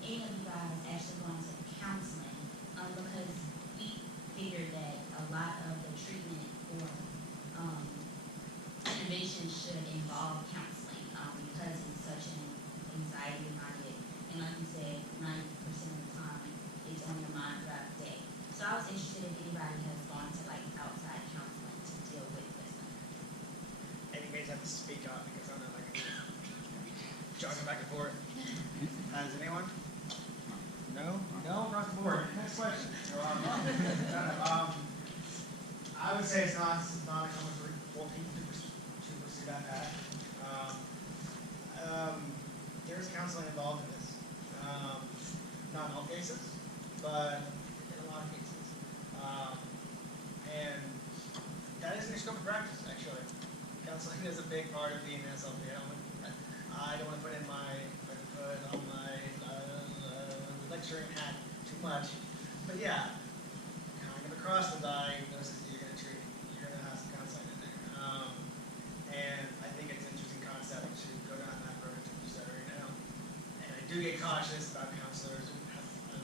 any of you guys actually gone to counseling? Because we figured that a lot of the treatment for intervention should involve counseling because it's such an anxiety minded, and like you said, 90% of the time it's on your mind throughout the day. So I was interested if anybody has gone to like outside counseling to deal with this. And you may just have to speak up because I'm not like jogging back and forth. Has anyone? No? No across the board. Next question. I would say it's not uncommon for people to pursue that path. There's counseling involved in this. Not in all cases, but in a lot of cases. And scope of practice, actually. Counseling is a big part of being an SLP. I don't want to put in my foot on my lecturing hat too much, but yeah, kind of across the diagnosis that you're going to treat, you're going to have some counseling in there. And I think it's an interesting concept to go down that road in terms of stuttering now. And I do get cautious about counselors in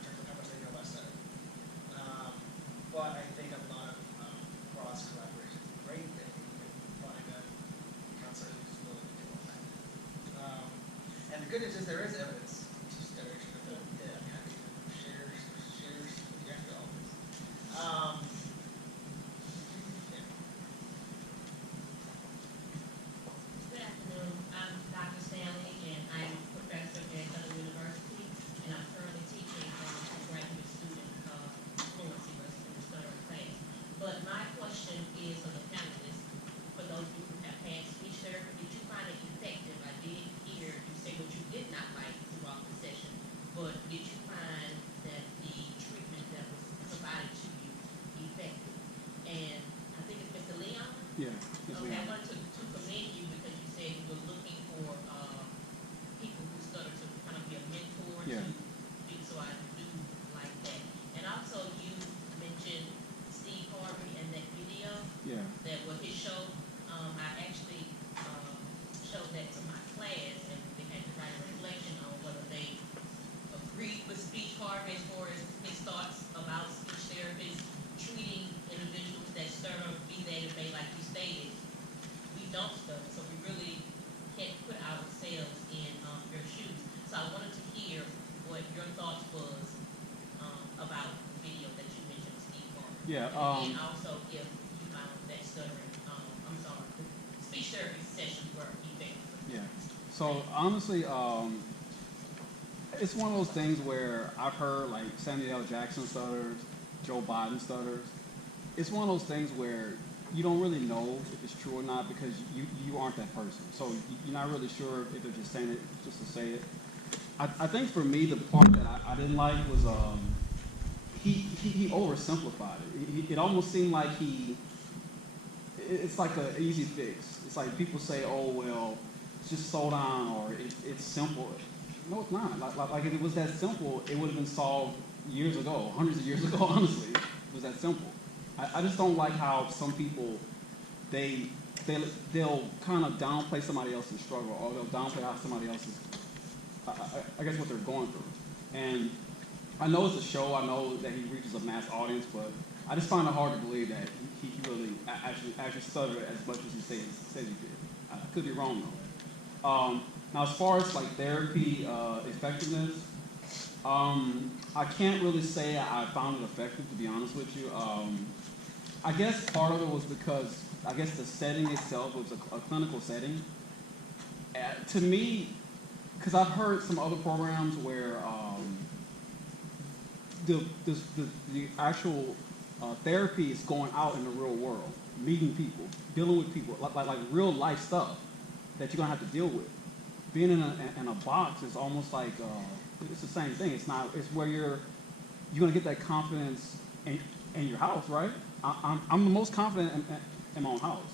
terms of how much they know about stuttering. But I think a lot of cross collaboration is a great thing. You can find a counselor who's willing to do all that. And the good news is there is evidence to stuttering. I'm happy to share with you after all this. Yeah. Good afternoon. I'm Dr. Stanley, and I'm a professor at Southern University, and I'm currently teaching a graduate student fluency in the stuttering class. But my question is for the panelists, for those of you who have had speech therapy, did you find it effective? I did hear you say what you did not like throughout the session, but did you find that the treatment that was provided to you effective? And I think it's Mr. Leon? Yeah. Yes, we Okay, I are. wanted to commend you because you said you were looking for people who stutter to kind of be a mentor Yeah. to be, so I do like that. And also you mentioned Steve Harvey and that video Yeah. that was his show. I actually showed that to my class and they had to write a reflection on whether they agreed with Speech Harvey as far as his thoughts about speech therapists treating individuals that stutter, be they if they, like you stated, we don't stutter, so we really can't put ourselves in your shoes. So I wanted to hear what your thoughts was about the video that you mentioned, Steve Harvey. Yeah. And also if you found that stuttering, the speech therapy sessions were effective. Yeah. So honestly, it's one of those things where I've heard like Samuel L. Jackson stutters, Joe Biden stutters. It's one of those things where you don't really know if it's true or not because you aren't that person. So you're not really sure if they're just saying it just to say it. I think for me, the part that I didn't like was he oversimplified it. It almost seemed like it's like an easy fix. It's like people say, oh, well, just slow down or it's simple. No, it's not. Like if it was that simple, it would have been solved years ago, hundreds of years ago, honestly. It was that simple. I just don't like how some people, they'll kind of downplay somebody else's struggle or they'll downplay how somebody else's, I guess what they're going through. And I know it's a show, I know that he reaches a mass audience, but I just find it hard to believe that he really actually stuttered as much as he said he did. I could be wrong though. Now as far as like therapy effectiveness, I can't really say I found it effective, to be honest with you. I guess part of it was because I guess the setting itself was a clinical setting. To me, because I've heard some other programs where the actual therapy is going out in the real world, meeting people, dealing with people, like real life stuff that you're gonna have to deal with. Being in a box is almost like it's the same thing. It's not. It's where you're gonna get that confidence in your house, right? I'm the most confident in my own house,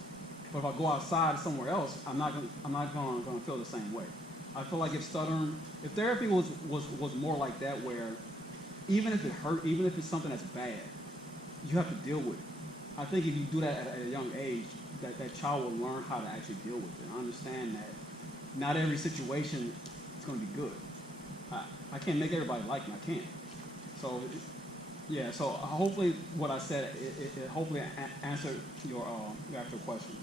but if I go outside somewhere else, I'm not gonna feel the same way. I feel like if therapy was more like that, where even if it hurt, even if it's something that's bad, you have to deal with it. I think if you do that at a young age, that child will learn how to actually deal with it. I understand that not every situation is going to be good. I can't make everybody like me. I can't. So, yeah. So hopefully, what I said it hopefully answered your actual questions.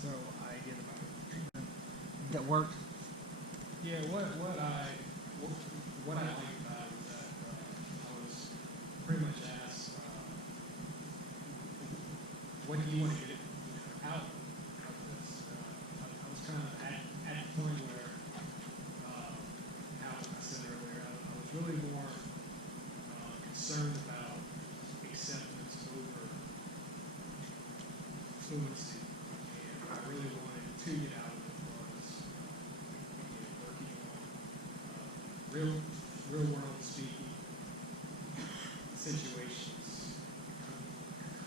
So I did about treatment that worked. Yeah, what I liked about it was that I was pretty much asked, what do you want to get out of this? I was kind of at the point where, how I said earlier, I was really more concerned about acceptance over fluency, and what I really wanted to get out of it was working on real world speaking, situations,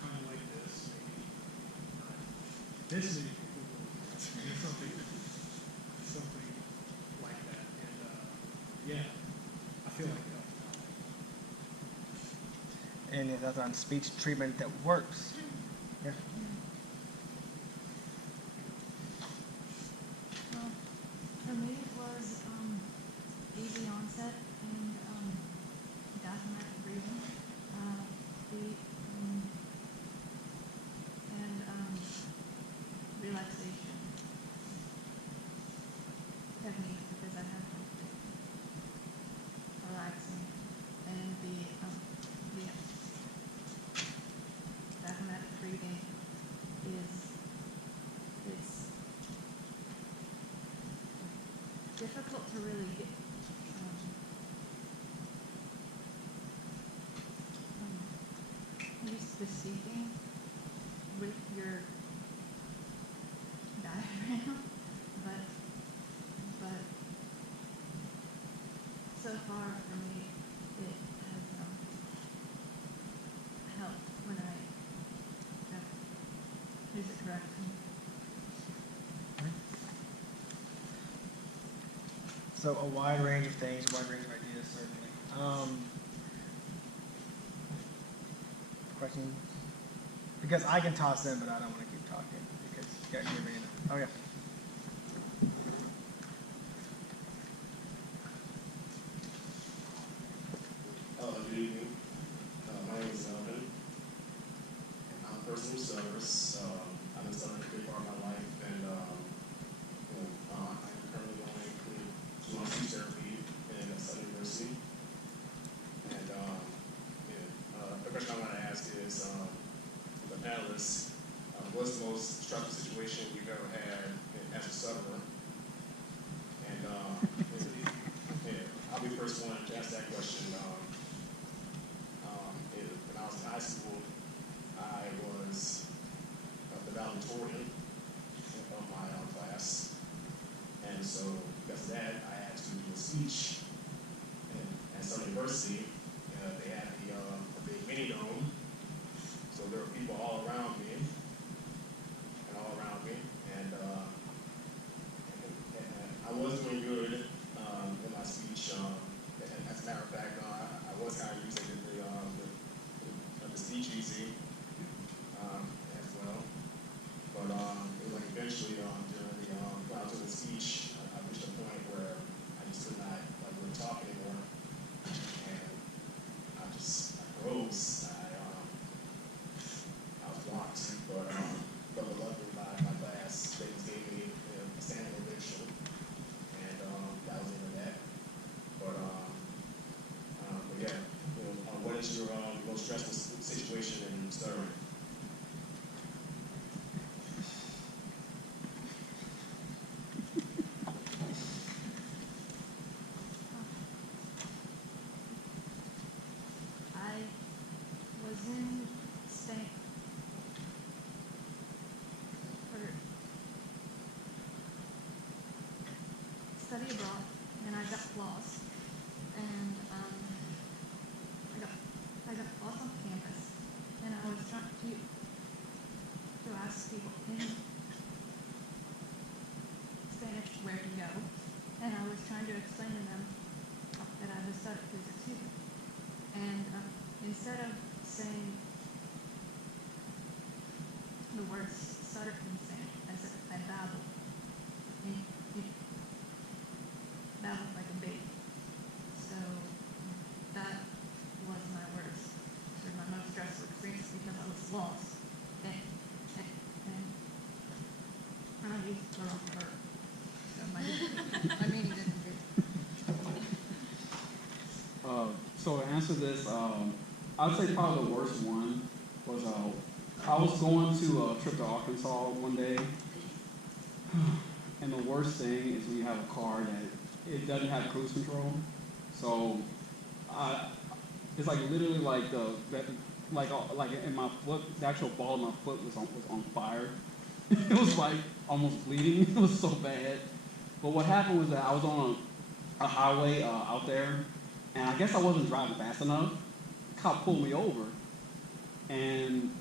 kind of like this, maybe. This is something like that. And yeah, I feel like that. And if that's on speech treatment that works. Yeah. Well, for me, it was easy onset and diaphragmatic breathing. And relaxation techniques because I have relaxing. And the diaphragmatic breathing it's difficult to really get used to speaking with your diaphragm, but so far for me it has helped when I use it correctly. So a wide range of things, a wide range of ideas, certainly. Questions? Because I can toss in, but I don't want to keep talking because you guys hear me. Oh yeah. Good evening. My name is Elvin. I'm a personal service. I've been serving a big part of my life, and I'm currently going to my speech therapy in Southern University. And the question I want to ask is, the panelists, what's the most stressful situation you've ever had as a sufferer? And I'll be the first one to ask that question. When I was in high school, I was the valedictorian of my class, and so because of that, I had to do a speech. And at Southern University, they had a big mini dome, so there were people all around me, and I was doing good in my speech. As a matter of fact, I was kind of using the speech easy as well. But it was like eventually during when I was doing the speech, I reached a point where I just could not really talk anymore, and I froze. I was blocked, but luckily my class they just gave me a standing ovation, and that was the end of that. But yeah, what is your most stressful situation in stuttering? I was in Spain for study abroad, and I got lost. And I got lost on campus, and I was trying to ask people in Spanish where to go, and I was trying to explain to them that I was studying physics too. And instead of saying the words stuttered in Spanish, I said I babbled. And babbled like a baby. So that was my worst, or my most stressful experience because I was lost. And I used the wrong word. So my meaning didn't fit. So to answer this, I'd say probably the worst one was I was going to a trip to Arkansas one day, and the worst thing is when you have a car that it doesn't have cruise control. So it's like literally like like in my foot, the actual ball of my foot was on fire. It was like almost bleeding. It was so bad. But what happened was that I was on a highway out there, and I guess I wasn't driving fast enough. cop pulled me over, and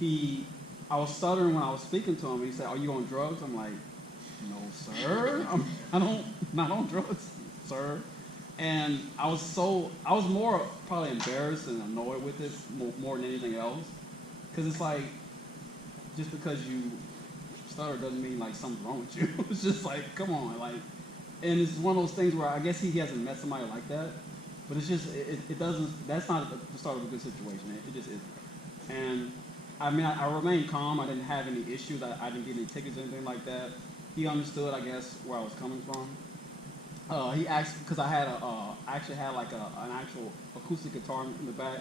I was stuttering when I was speaking to him. He said, "Are you on drugs?" I'm like, "No, sir. I'm not on drugs, sir." And I was more probably embarrassed and annoyed with it more than anything else, because it's like, just because you stutter doesn't mean like something's wrong with you. It's just like, come on, like, and it's one of those things where I guess he hasn't met somebody like that, but it's just it doesn't. That's not the start of a good situation. It just isn't. And I mean, I remained calm. I didn't have any issues. I didn't get any tickets or anything like that. He understood, I guess, where I was coming from. He asked, because I actually had like an actual acoustic guitar in the back,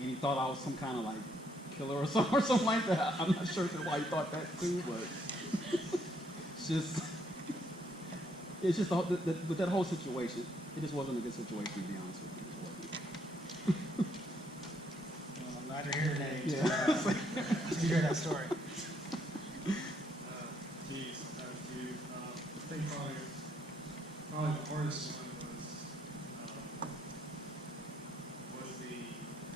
and he thought I was some kind of like killer or something like that. I'm not sure why he thought that too, but it's just with that whole situation, it just wasn't a good situation, to be honest with you. It just wasn't. Well, I'm glad you're here today Yeah. to hear that story. Geez, that was you. I think probably the hardest one was the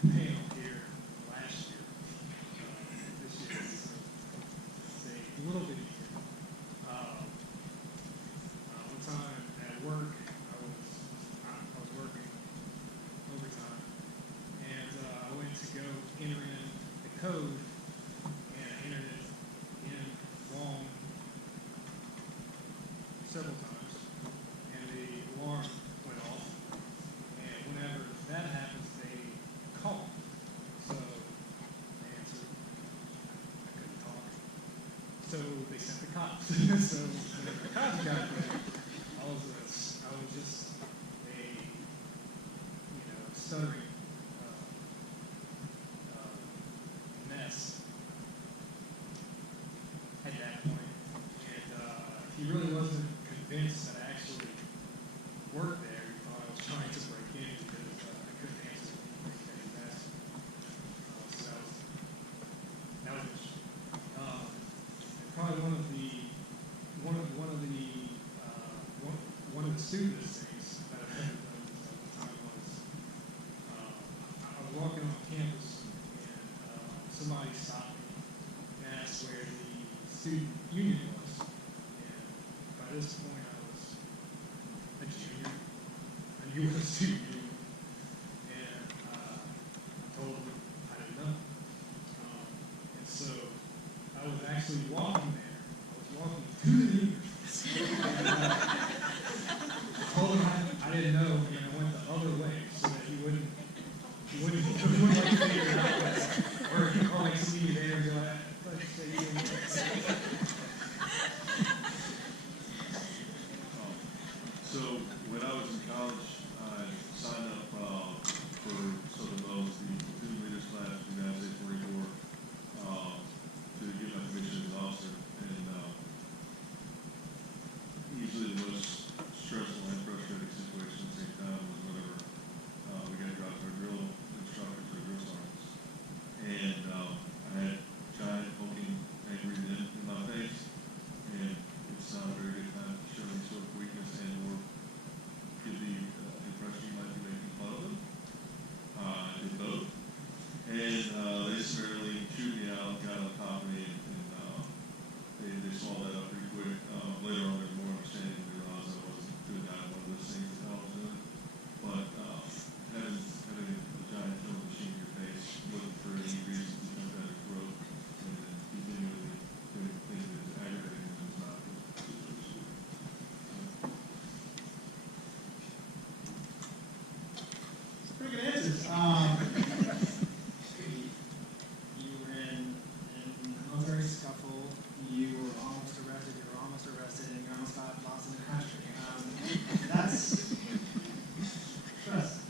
panel here last year. This year is a little bit easier. One time at work, I was working overtime, and I went to go enter in the code, and I entered it in wrong several times, and the alarm went off. And whenever that happens, they call. So I answered. I couldn't talk. So they sent the cops. So whenever the cops got there, I was just a stuttering mess at that point. And he really wasn't convinced that I actually worked there. He thought I was trying to break in because I couldn't answer anything that he asked me. So that was interesting. And probably one of the stupidest things that I've ever done at the time was I was walking on campus, and somebody stopped me and asked where the student union was. And by this point, I was a junior. I knew what a student union was. And I told them I didn't know. And so I was actually walking there. I was walking to the union. I told him I didn't know, and I went the other way so that he wouldn't like figure it out, or like see me there and go, I thought you said you didn't know. So when I was in college, I signed up for Southern Wells, the student leaders class, the United States Marine Corps, to get my commission as an officer. And usually the most stressful and frustrating situation at the same time was whenever we got to drop our drill instructors or drill sergeants. And I had giant poking angry men in my face, and it's not a very good time to show any sort of weakness and or give the impression you might be making fun of them. I did both. And they summarily chewed me out, got on top of me, and they swallowed that up pretty quick. Later on, there's more understanding, and they realized I wasn't doing that one of those things that I was doing. But having a giant killing machine in your face, looking for any reason to jump down your throat, and then continually doing things that is aggravating and is not good. It's pretty good answers. You were in a military scuffle. You were almost arrested. You were almost arrested, and you almost got lost in the country. That's trust.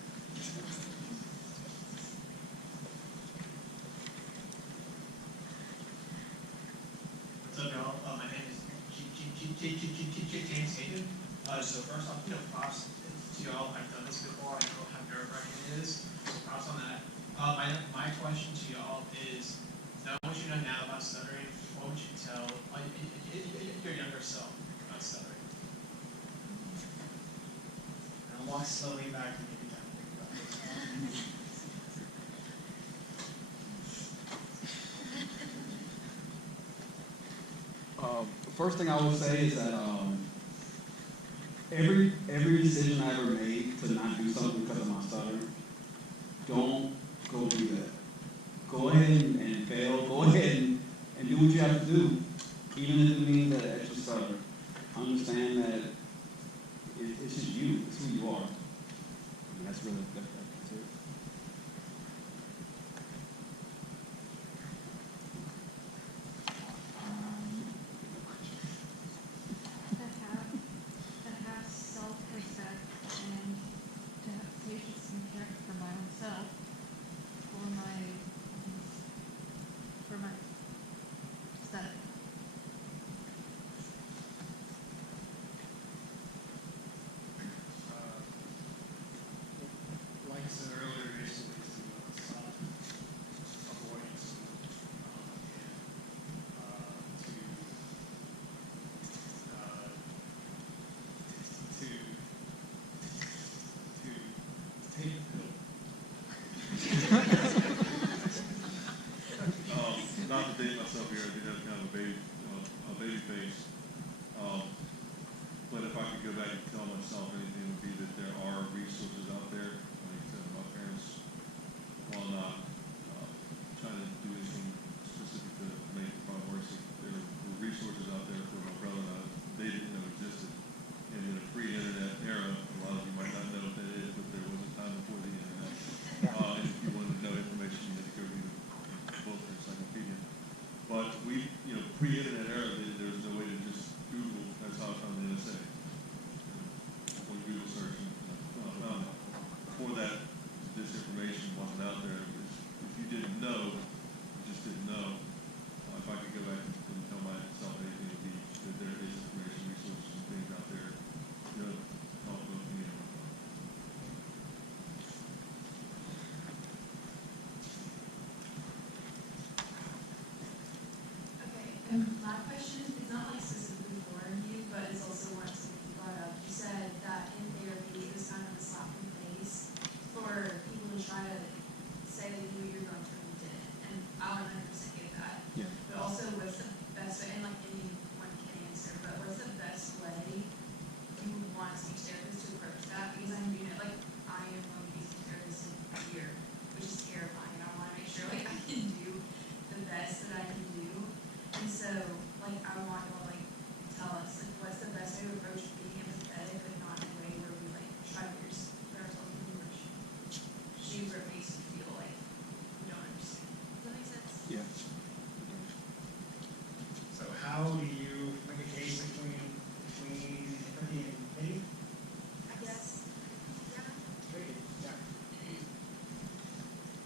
What's up, y'all? My name is James Hayden. So first off, props to y'all. I've done this before. I know how nerve-wracking it is. So props on that. My question to y'all is, knowing what you know now about stuttering, what would you tell your younger self about stuttering? And I'll walk slowly back and give you time to think about it. first thing I would say is that every decision I ever made to not do something because of my stutter, don't go do that. Go ahead and fail. Go ahead and do what you have to do, even if it means that extra stutter. Understand that it's just you. It's who you are. And that's really that's it. To have self-respect and to have patience and care for my own self, for my study. Like I said earlier, basically to stop avoidance and to take the pill. Not to date myself here, I do have kind of a baby face. But if I could go back and tell myself anything, it would be that there are resources out there. Like I said, my parents, while not trying to do anything specific to make the problem worse, there were resources out there for my brother and I they didn't know existed. And in a pre-internet era, a lot of you might not know what that is, but there was a time before the internet. And if you wanted to know information, you had to go read a book or encyclopedia. But we, pre-internet era, there was no way to just Google. That's how I found the NSA. One Google search, and I found it. Before that, this information wasn't out there. If you didn't know, you just didn't know. If I could go back and tell myself anything, it would be that there is information, resources, and things out there. Help both me and my brother. Okay, and my question is not like specifically for you, but it's also one something you brought up. You said that in therapy, it was kind of a slap in the face for people to try to say that you you're going through and did it. And I 100% get that. Yeah. But also, what's the best way, and like anyone can answer, but what's the best way you would want a speech therapist to approach that? Because I know, like, I am going to be a speech therapist in a year, which is terrifying. I want to make sure, like, I can do the best that I can do. And so, like, I want you to, like, tell us, like, what's the best way to approach being empathetic, but not in a way where we, like, try to put ourselves in your shoes where it makes you feel like we don't understand. Does that make sense? Yeah. So how do you make a case between empathy and pity? I guess. Yeah. Tricky. Yeah.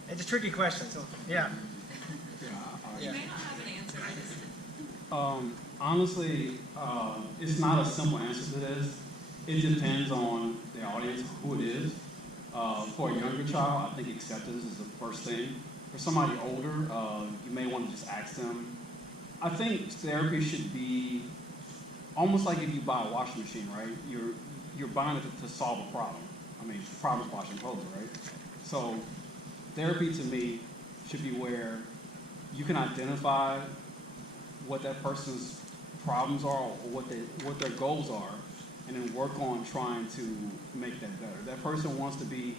It's a tricky question, so, yeah. You may not have an answer. I just. Honestly, it's not a simple answer to this. It depends on the audience, who it is. For a younger child, I think acceptance is the first thing. For somebody older, you may want to just ask them. I think therapy should be almost like if you buy a washing machine, right? You're buying it to solve a problem. I mean, the problem is washing clothes, right? So therapy to me should be where you can identify what that person's problems are or what their goals are, and then work on trying to make that better. That person wants to be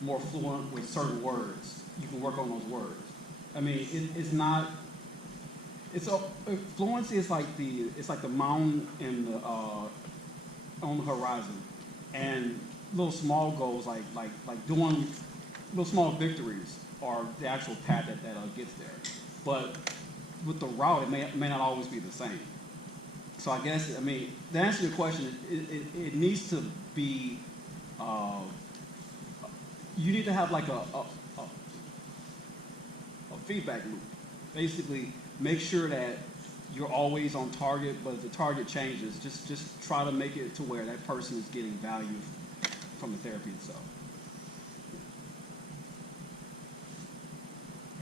more fluent with certain words. You can work on those words. I mean, fluency is like the mountain in the on the horizon, and little small goals like doing little small victories are the actual path that gets there. But with the route, it may not always be the same. So I guess, I mean, to answer your question, it needs to be, you need to have like a feedback loop. Basically, make sure that you're always on target, but if the target changes, just try to make it to where that person is getting value from the therapy itself.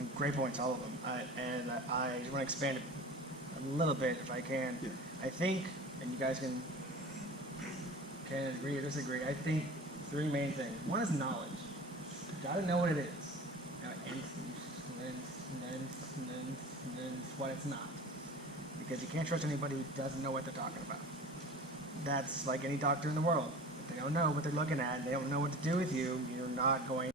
And great points, all of them. I just want to expand it a little bit if I can. Yeah. I think, and you guys can agree or disagree, I think three main things. One is knowledge. You got to know what it is. And what it's not. because you can't trust anybody who doesn't know what they're talking about. That's like any doctor in the world. If they don't know what they're looking at, they don't know what to do with you, you're not going